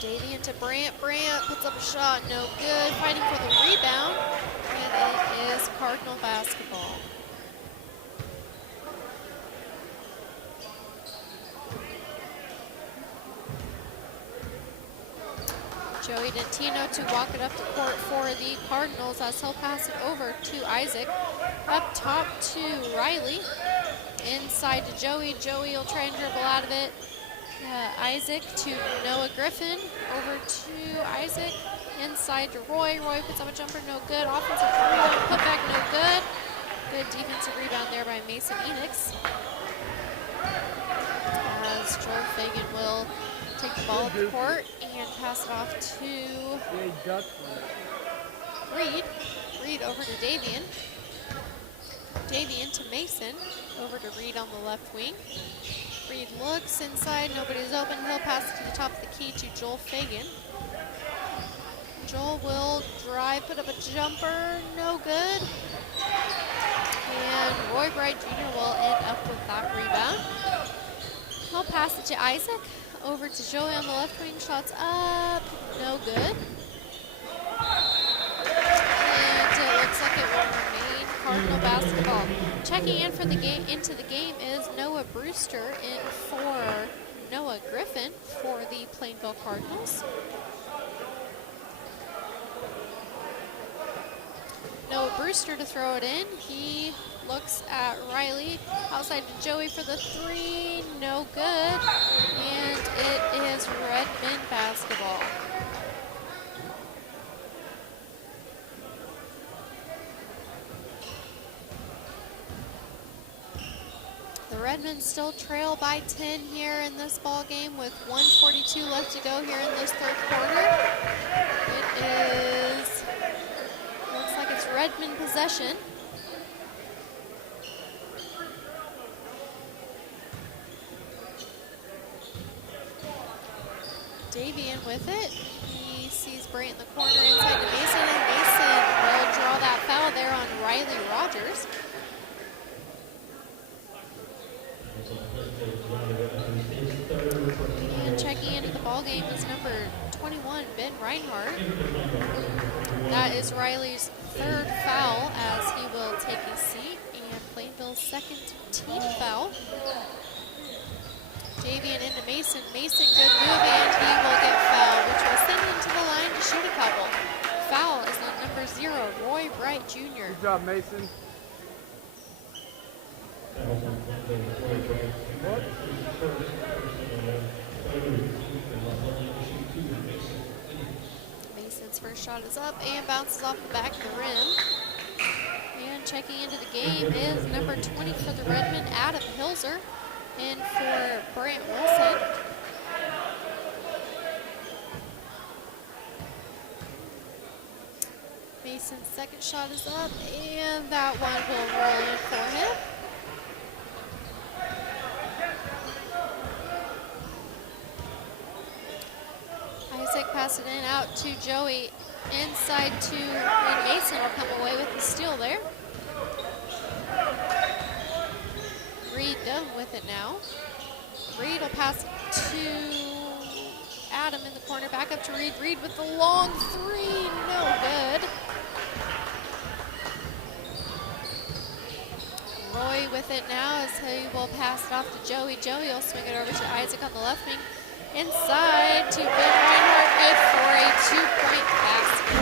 Davian to Brant. Brant puts up a shot, no good. Fighting for the rebound, and it is Cardinal basketball. Joey Dentino to walk it up the court for the Cardinals as he'll pass it over to Isaac. Up top to Riley. Inside to Joey. Joey will try and dribble out of it. Isaac to Noah Griffin. Over to Isaac. Inside to Roy. Roy puts up a jumper, no good. Offensive rebound, put back, no good. Good defensive rebound there by Mason Enix. As Joel Fagan will take the ball up the court and pass it off to Reed. Reed over to Davian. Davian to Mason. Over to Reed on the left wing. Reed looks inside, nobody's open. He'll pass it to the top of the key to Joel Fagan. Joel will drive, put up a jumper, no good. And Roy Bright Jr. will end up with that rebound. He'll pass it to Isaac. Over to Joey on the left wing, shots up, no good. And it looks like it will remain Cardinal basketball. Checking in for the game into the game is Noah Brewster in for Noah Griffin for the Plainville Cardinals. Noah Brewster to throw it in. He looks at Riley. Outside to Joey for the three. No good. And it is Redmen basketball. The Redmen still trail by 10 here in this ball game with 1:42 left to go here in this third quarter. It is, looks like it's Redmen possession. Davian with it. He sees Brant in the corner inside to Mason, and Mason will draw that foul there on Riley Rogers. And checking into the ballgame game is number 21, Ben Reinhardt. That is Riley's third foul as he will take a seat, and Plainville's second team foul. Davian into Mason. Mason, good move, and he will get fouled, which will send him to the line to shoot a couple. Foul is on number 0, Roy Bright Jr. Good job, Mason. What? Mason's first shot is up and bounces off the back of the rim. And checking into the game is number 20 for the Redmen, Adam Hilser. In for Brant Wilson. Mason's second shot is up, and that one will roll in for him. Isaac passes it in out to Joey. Inside to and Mason will come away with the steal there. Reed done with it now. Reed will pass it to Adam in the corner. Back up to Reed. Reed with the long three. No good. Roy with it now as he will pass it off to Joey. Joey will swing it over to Isaac on the left wing. Inside to Ben Reinhardt. Good for a 2-point basket.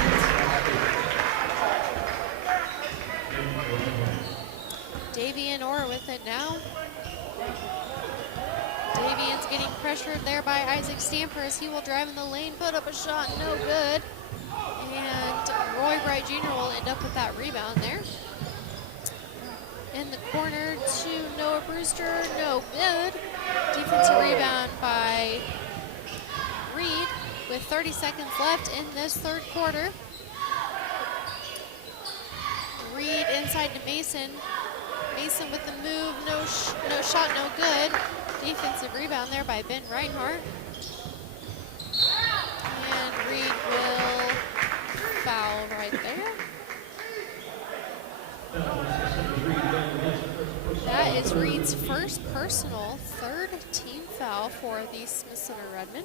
Davian Orr with it now. Davian's getting pressured there by Isaac Stamper as he will drive in the lane, put up a shot, no good. And Roy Bright Jr. will end up with that rebound there. In the corner to Noah Brewster, no good. Defensive rebound by Reed with 30 seconds left in this third quarter. Reed inside to Mason. Mason with the move, no shot, no good. Defensive rebound there by Ben Reinhardt. And Reed will foul right there. That is Reed's first personal, third team foul for the Smith Center Redmen,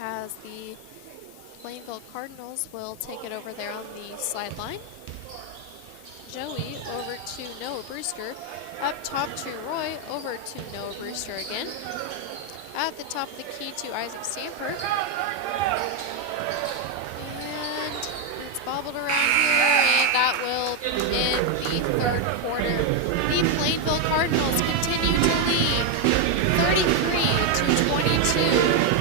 as the Plainville Cardinals will take it over there on the sideline. Joey over to Noah Brewster. Up top to Roy, over to Noah Brewster again. At the top of the key to Isaac Stamper. And it's bobbled around here, and that will end the third quarter. The Plainville Cardinals continue to lead 33-22.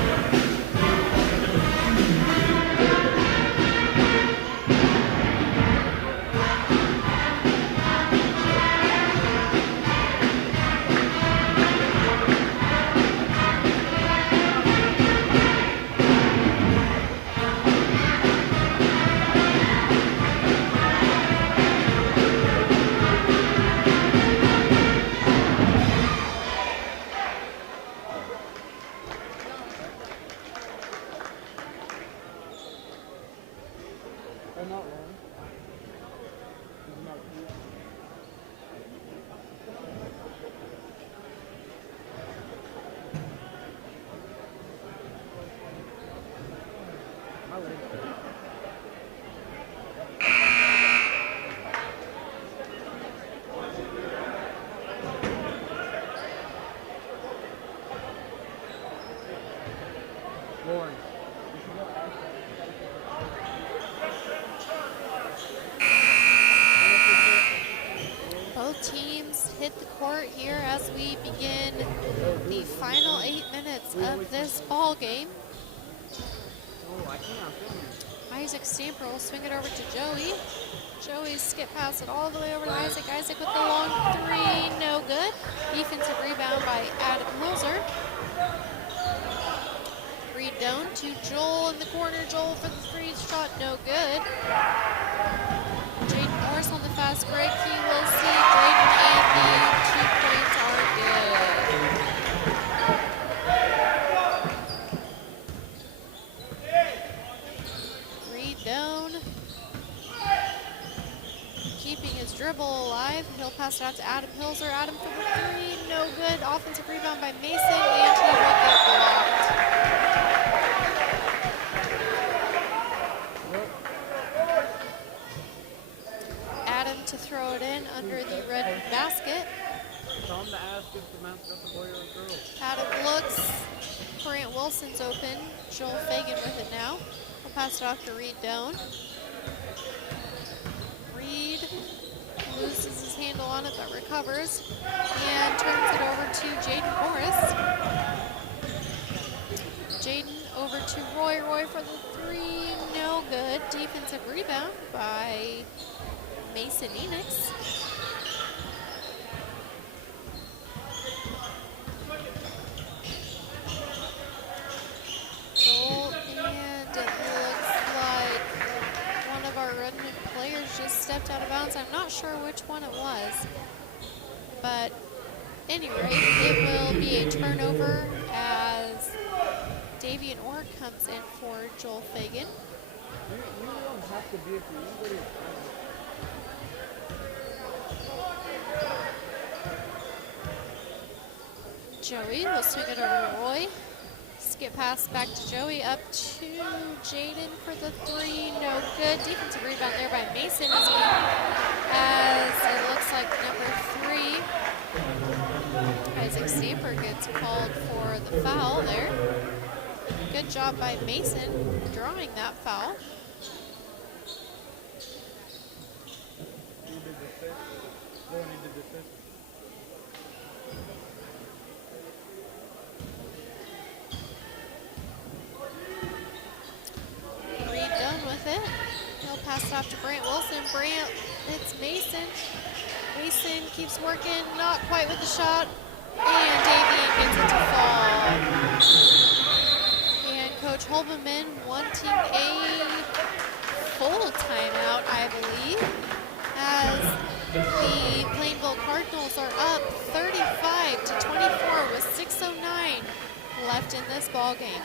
Both teams hit the court here as we begin the final 8 minutes of this ball game. Isaac Stamper will swing it over to Joey. Joey skip pass it all the way over to Isaac. Isaac with the long three, no good. Defensive rebound by Adam Hilser. Reed down to Joel in the corner. Joel for the three shot, no good. Jaden Morris on the fast break. He will see Jaden, and the 2 points are good. Reed down. Keeping his dribble alive. He'll pass it out to Adam Hilser. Adam for the three, no good. Offensive rebound by Mason, and he will get blocked. That's a boy or a girl. Out of looks. Grant Wilson's open. Joel Fagan with it now. We'll pass it off to Reed Doan. Reed loses his handle on it but recovers and turns it over to Jaden Morris. Jaden over to Roy. Roy for the three, no good. Defensive rebound by Mason Enix. Goal, and it looks like one of our Redmen players just stepped out of bounds. I'm not sure which one it was, but anyway, it will be a turnover as Davian Orr comes in for Joel Fagan. You don't have to be if you anybody is Joey will swing it over to Roy. Skip pass back to Joey, up to Jaden for the three, no good. Defensive rebound there by Mason as it looks like number 3, Isaac Stamper, gets called for the foul there. Good job by Mason drawing that foul. Reed done with it. He'll pass it off to Brant Wilson. Brant hits Mason. Mason keeps working, not quite with the shot. And Davian gets it to fall. And Coach Holbeman wanting a full timeout, I believe, as the Plainville Cardinals are up 35-24 with 6:09 left in this ball game.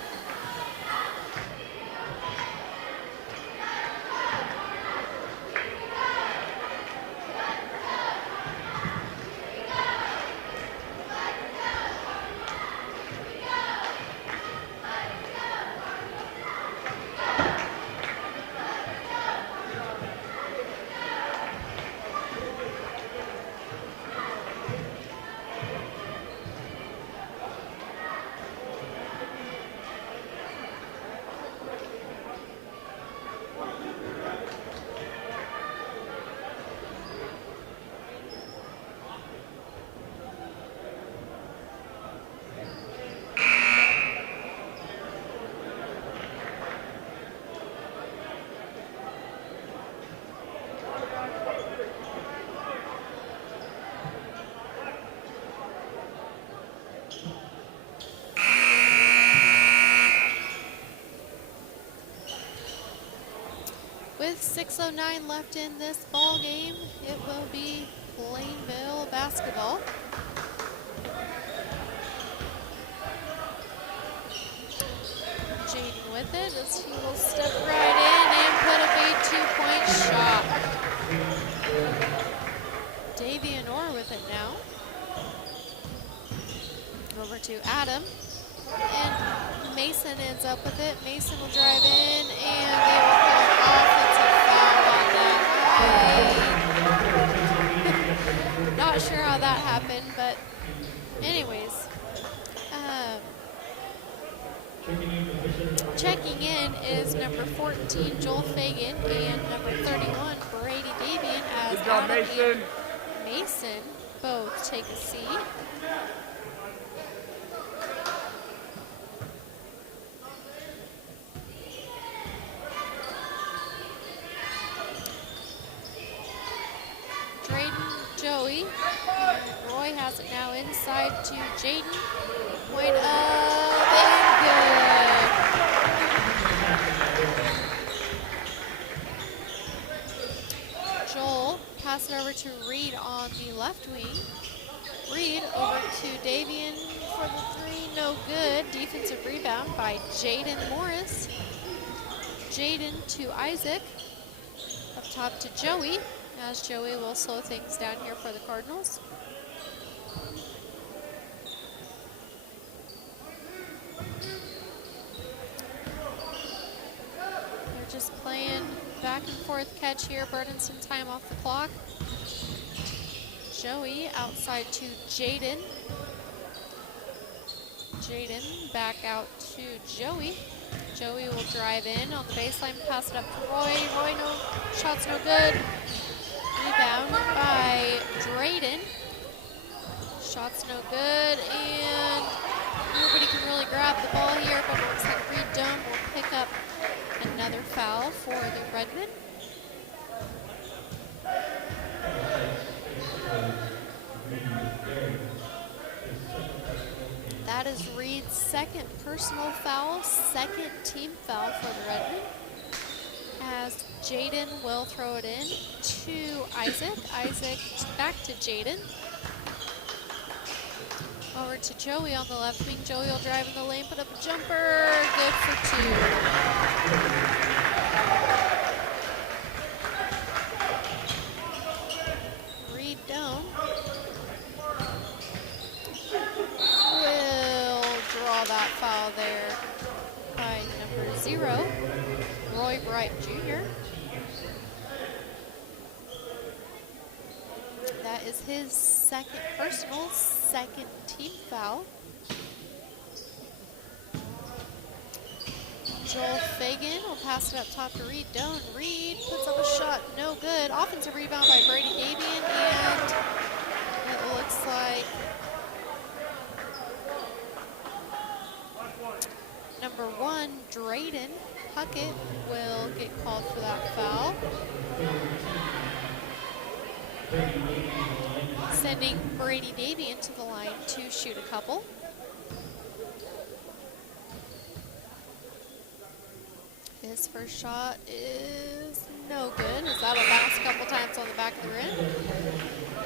With 6:09 left in this ball game, it will be Plainville basketball. Jaden with it as he will step right in and put up a 2-point shot. Davian Orr with it now. Over to Adam. And Mason ends up with it. Mason will drive in, and they will call an offensive foul on that. I'm not sure how that happened, but anyways. Checking in is number 14, Joel Fagan, and number 31, Brady Davian, as good job, Adam Mason. and Mason both take a seat. Joey. Roy has it now inside to Jaden. Point up and good. Joel pass it over to Reed on the left wing. Reed over to Davian for the three, no good. Defensive rebound by Jaden Morris. Jaden to Isaac. Up top to Joey, as Joey will slow things down here for the Cardinals. They're just playing back and forth catch here, burning some time off the clock. Joey outside to Jaden. Jaden back out to Joey. Joey will drive in on the baseline, pass it up to Roy. Roy, no, shot's no good. Rebound by Drayden. Shot's no good, and nobody can really grab the ball here, but it looks like Reed Doan will pick up another foul for the Redmen. That is Reed's second personal foul, second team foul for the Redmen. As Jaden will throw it in to Isaac. Isaac back to Jaden. Over to Joey on the left wing. Joey will drive in the lane, put up a jumper. Good for 2. Reed Doan will draw that foul there by number 0, Roy Bright Jr. That is his second personal, second team foul. Joel Fagan will pass it up top to Reed Doan. Reed puts up a shot, no good. Offensive rebound by Brady Davian, and it looks like number 1, Drayden Puckett, will get called for that foul. Sending Brady Davian to the line to shoot a couple. His first shot is no good, as that'll bounce a couple times on the back of the rim.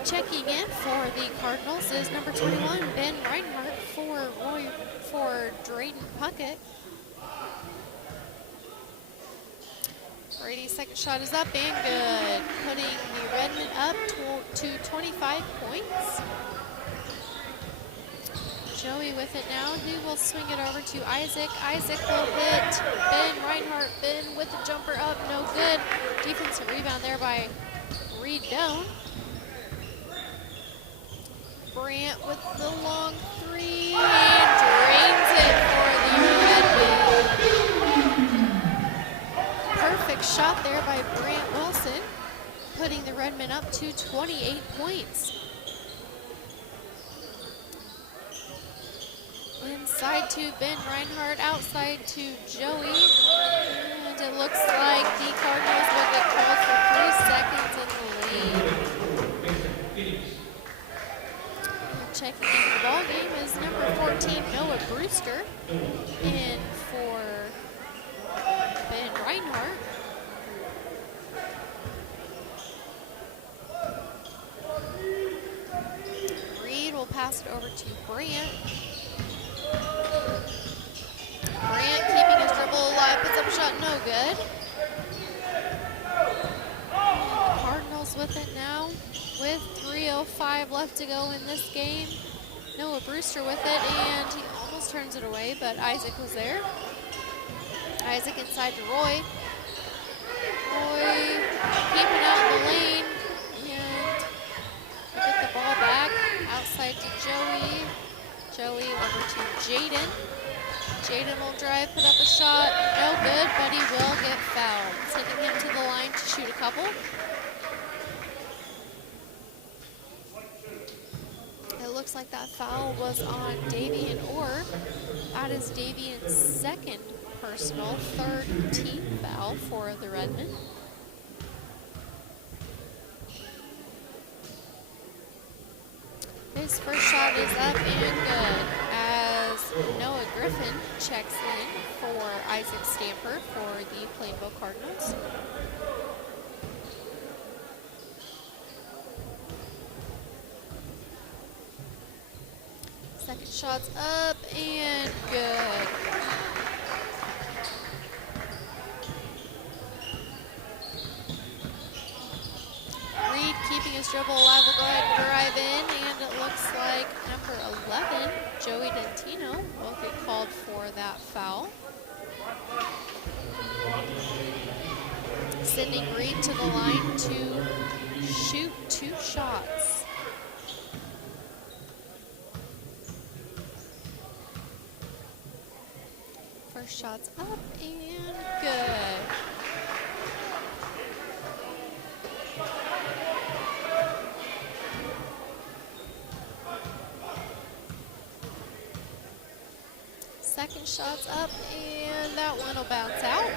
Checking in for the Cardinals is number 21, Ben Reinhardt, for Drayden Puckett. Brady's second shot is up and good, putting the Redmen up to 25 points. Joey with it now. He will swing it over to Isaac. Isaac will hit Ben Reinhardt. Ben with the jumper up, no good. Defensive rebound there by Reed Doan. Brant with the long 3 and drains it for the Redmen. Perfect shot there by Brant Wilson, putting the Redmen up to 28 points. Inside to Ben Reinhardt, outside to Joey, and it looks like the Cardinals will get called for 3 seconds in the lead. Checking into the ball game is number 14, Noah Brewster, in for Ben Reinhardt. Reed will pass it over to Brant. Brant keeping his dribble alive, puts up a shot, no good. And the Cardinals with it now, with 3:05 left to go in this game. Noah Brewster with it, and he almost turns it away, but Isaac was there. Isaac inside to Roy. Roy keeping out in the lane, and we get the ball back outside to Joey. Joey over to Jaden. Jaden will drive, put up a shot, no good, but he will get fouled. Sending him to the line to shoot a couple. It looks like that foul was on Davian Orr. That is Davian's second personal, third team foul for the Redmen. His first shot is up and good, as Noah Griffin checks in for Isaac Stamper for the Plainville Cardinals. Second shot's up and good. Reed keeping his dribble alive will go ahead and drive in, and it looks like number 11, Joey Dentino, will get called for that foul. Sending Reed to the line to shoot 2 shots. shots up and good. Second shot's up, and that one will bounce out.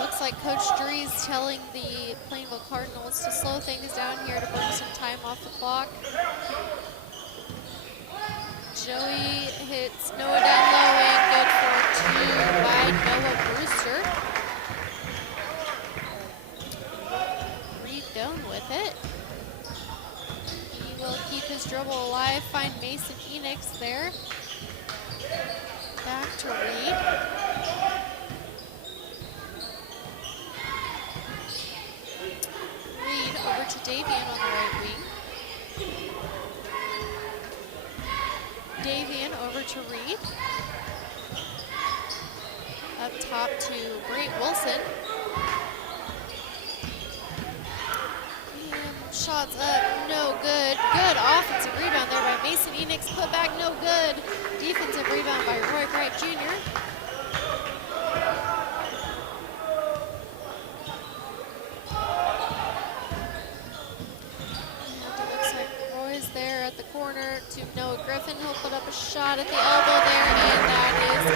Looks like Coach Drees telling the Plainville Cardinals to slow things down here to burn some time off the clock. Joey hits Noah down low and good for two by Noah Brewster. Reed Doan with it. He will keep his dribble alive, find Mason Enix there. Back to Reed. Reed over to Davian on the right wing. Davian over to Reed. Up top to Brent Wilson. And shots up, no good. Good offensive rebound there by Mason Enix. Put back, no good. Defensive rebound by Roy Bright Jr. There at the corner to Noah Griffin. He'll put up a shot at the elbow there, and that is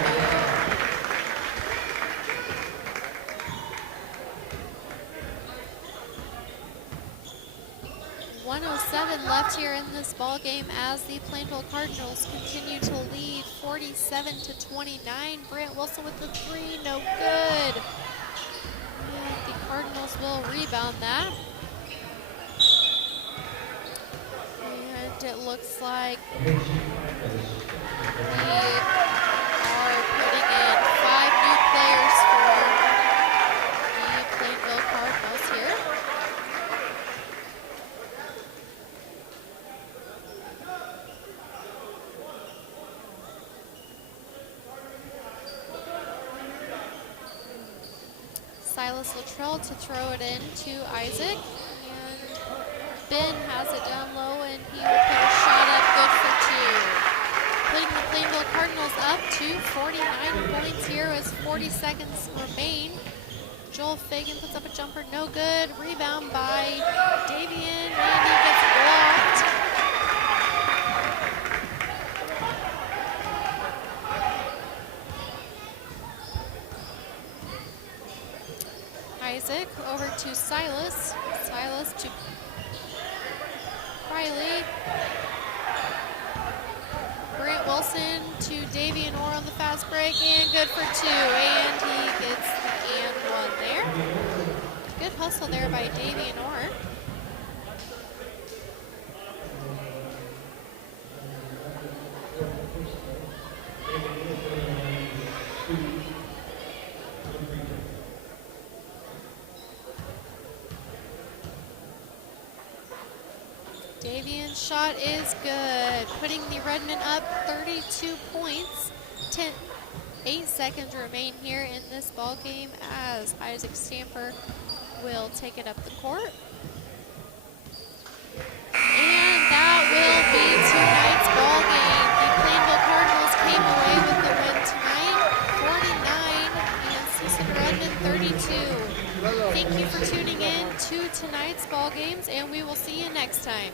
good. 1:07 left here in this ball game as the Plainville Cardinals continue to lead 47-29. Brant Wilson with the three, no good. And the Cardinals will rebound that. It looks like we are putting in 5 new players for the Plainville Cardinals here. Silas Luttrell to throw it in to Isaac. Ben has it down low, and he will put a shot up, good for two. Putting the Plainville Cardinals up to 49 points here as 40 seconds remain. Joel Fagan puts up a jumper, no good. Rebound by Davian, and he gets blocked. Isaac over to Silas. Silas to Riley. Brant Wilson to Davian Orr on the fast break, and good for two. And he gets the and one there. Good hustle there by Davian Orr. Davian's shot is good, putting the Redmen up 32 points. 8 seconds remain here in this ball game as Isaac Stamper will take it up the court. And that will be tonight's ball game. The Plainville Cardinals came away with the win tonight, 49 and Cecil Redmen 32. Thank you for tuning in to tonight's ball games, and we will see you next time.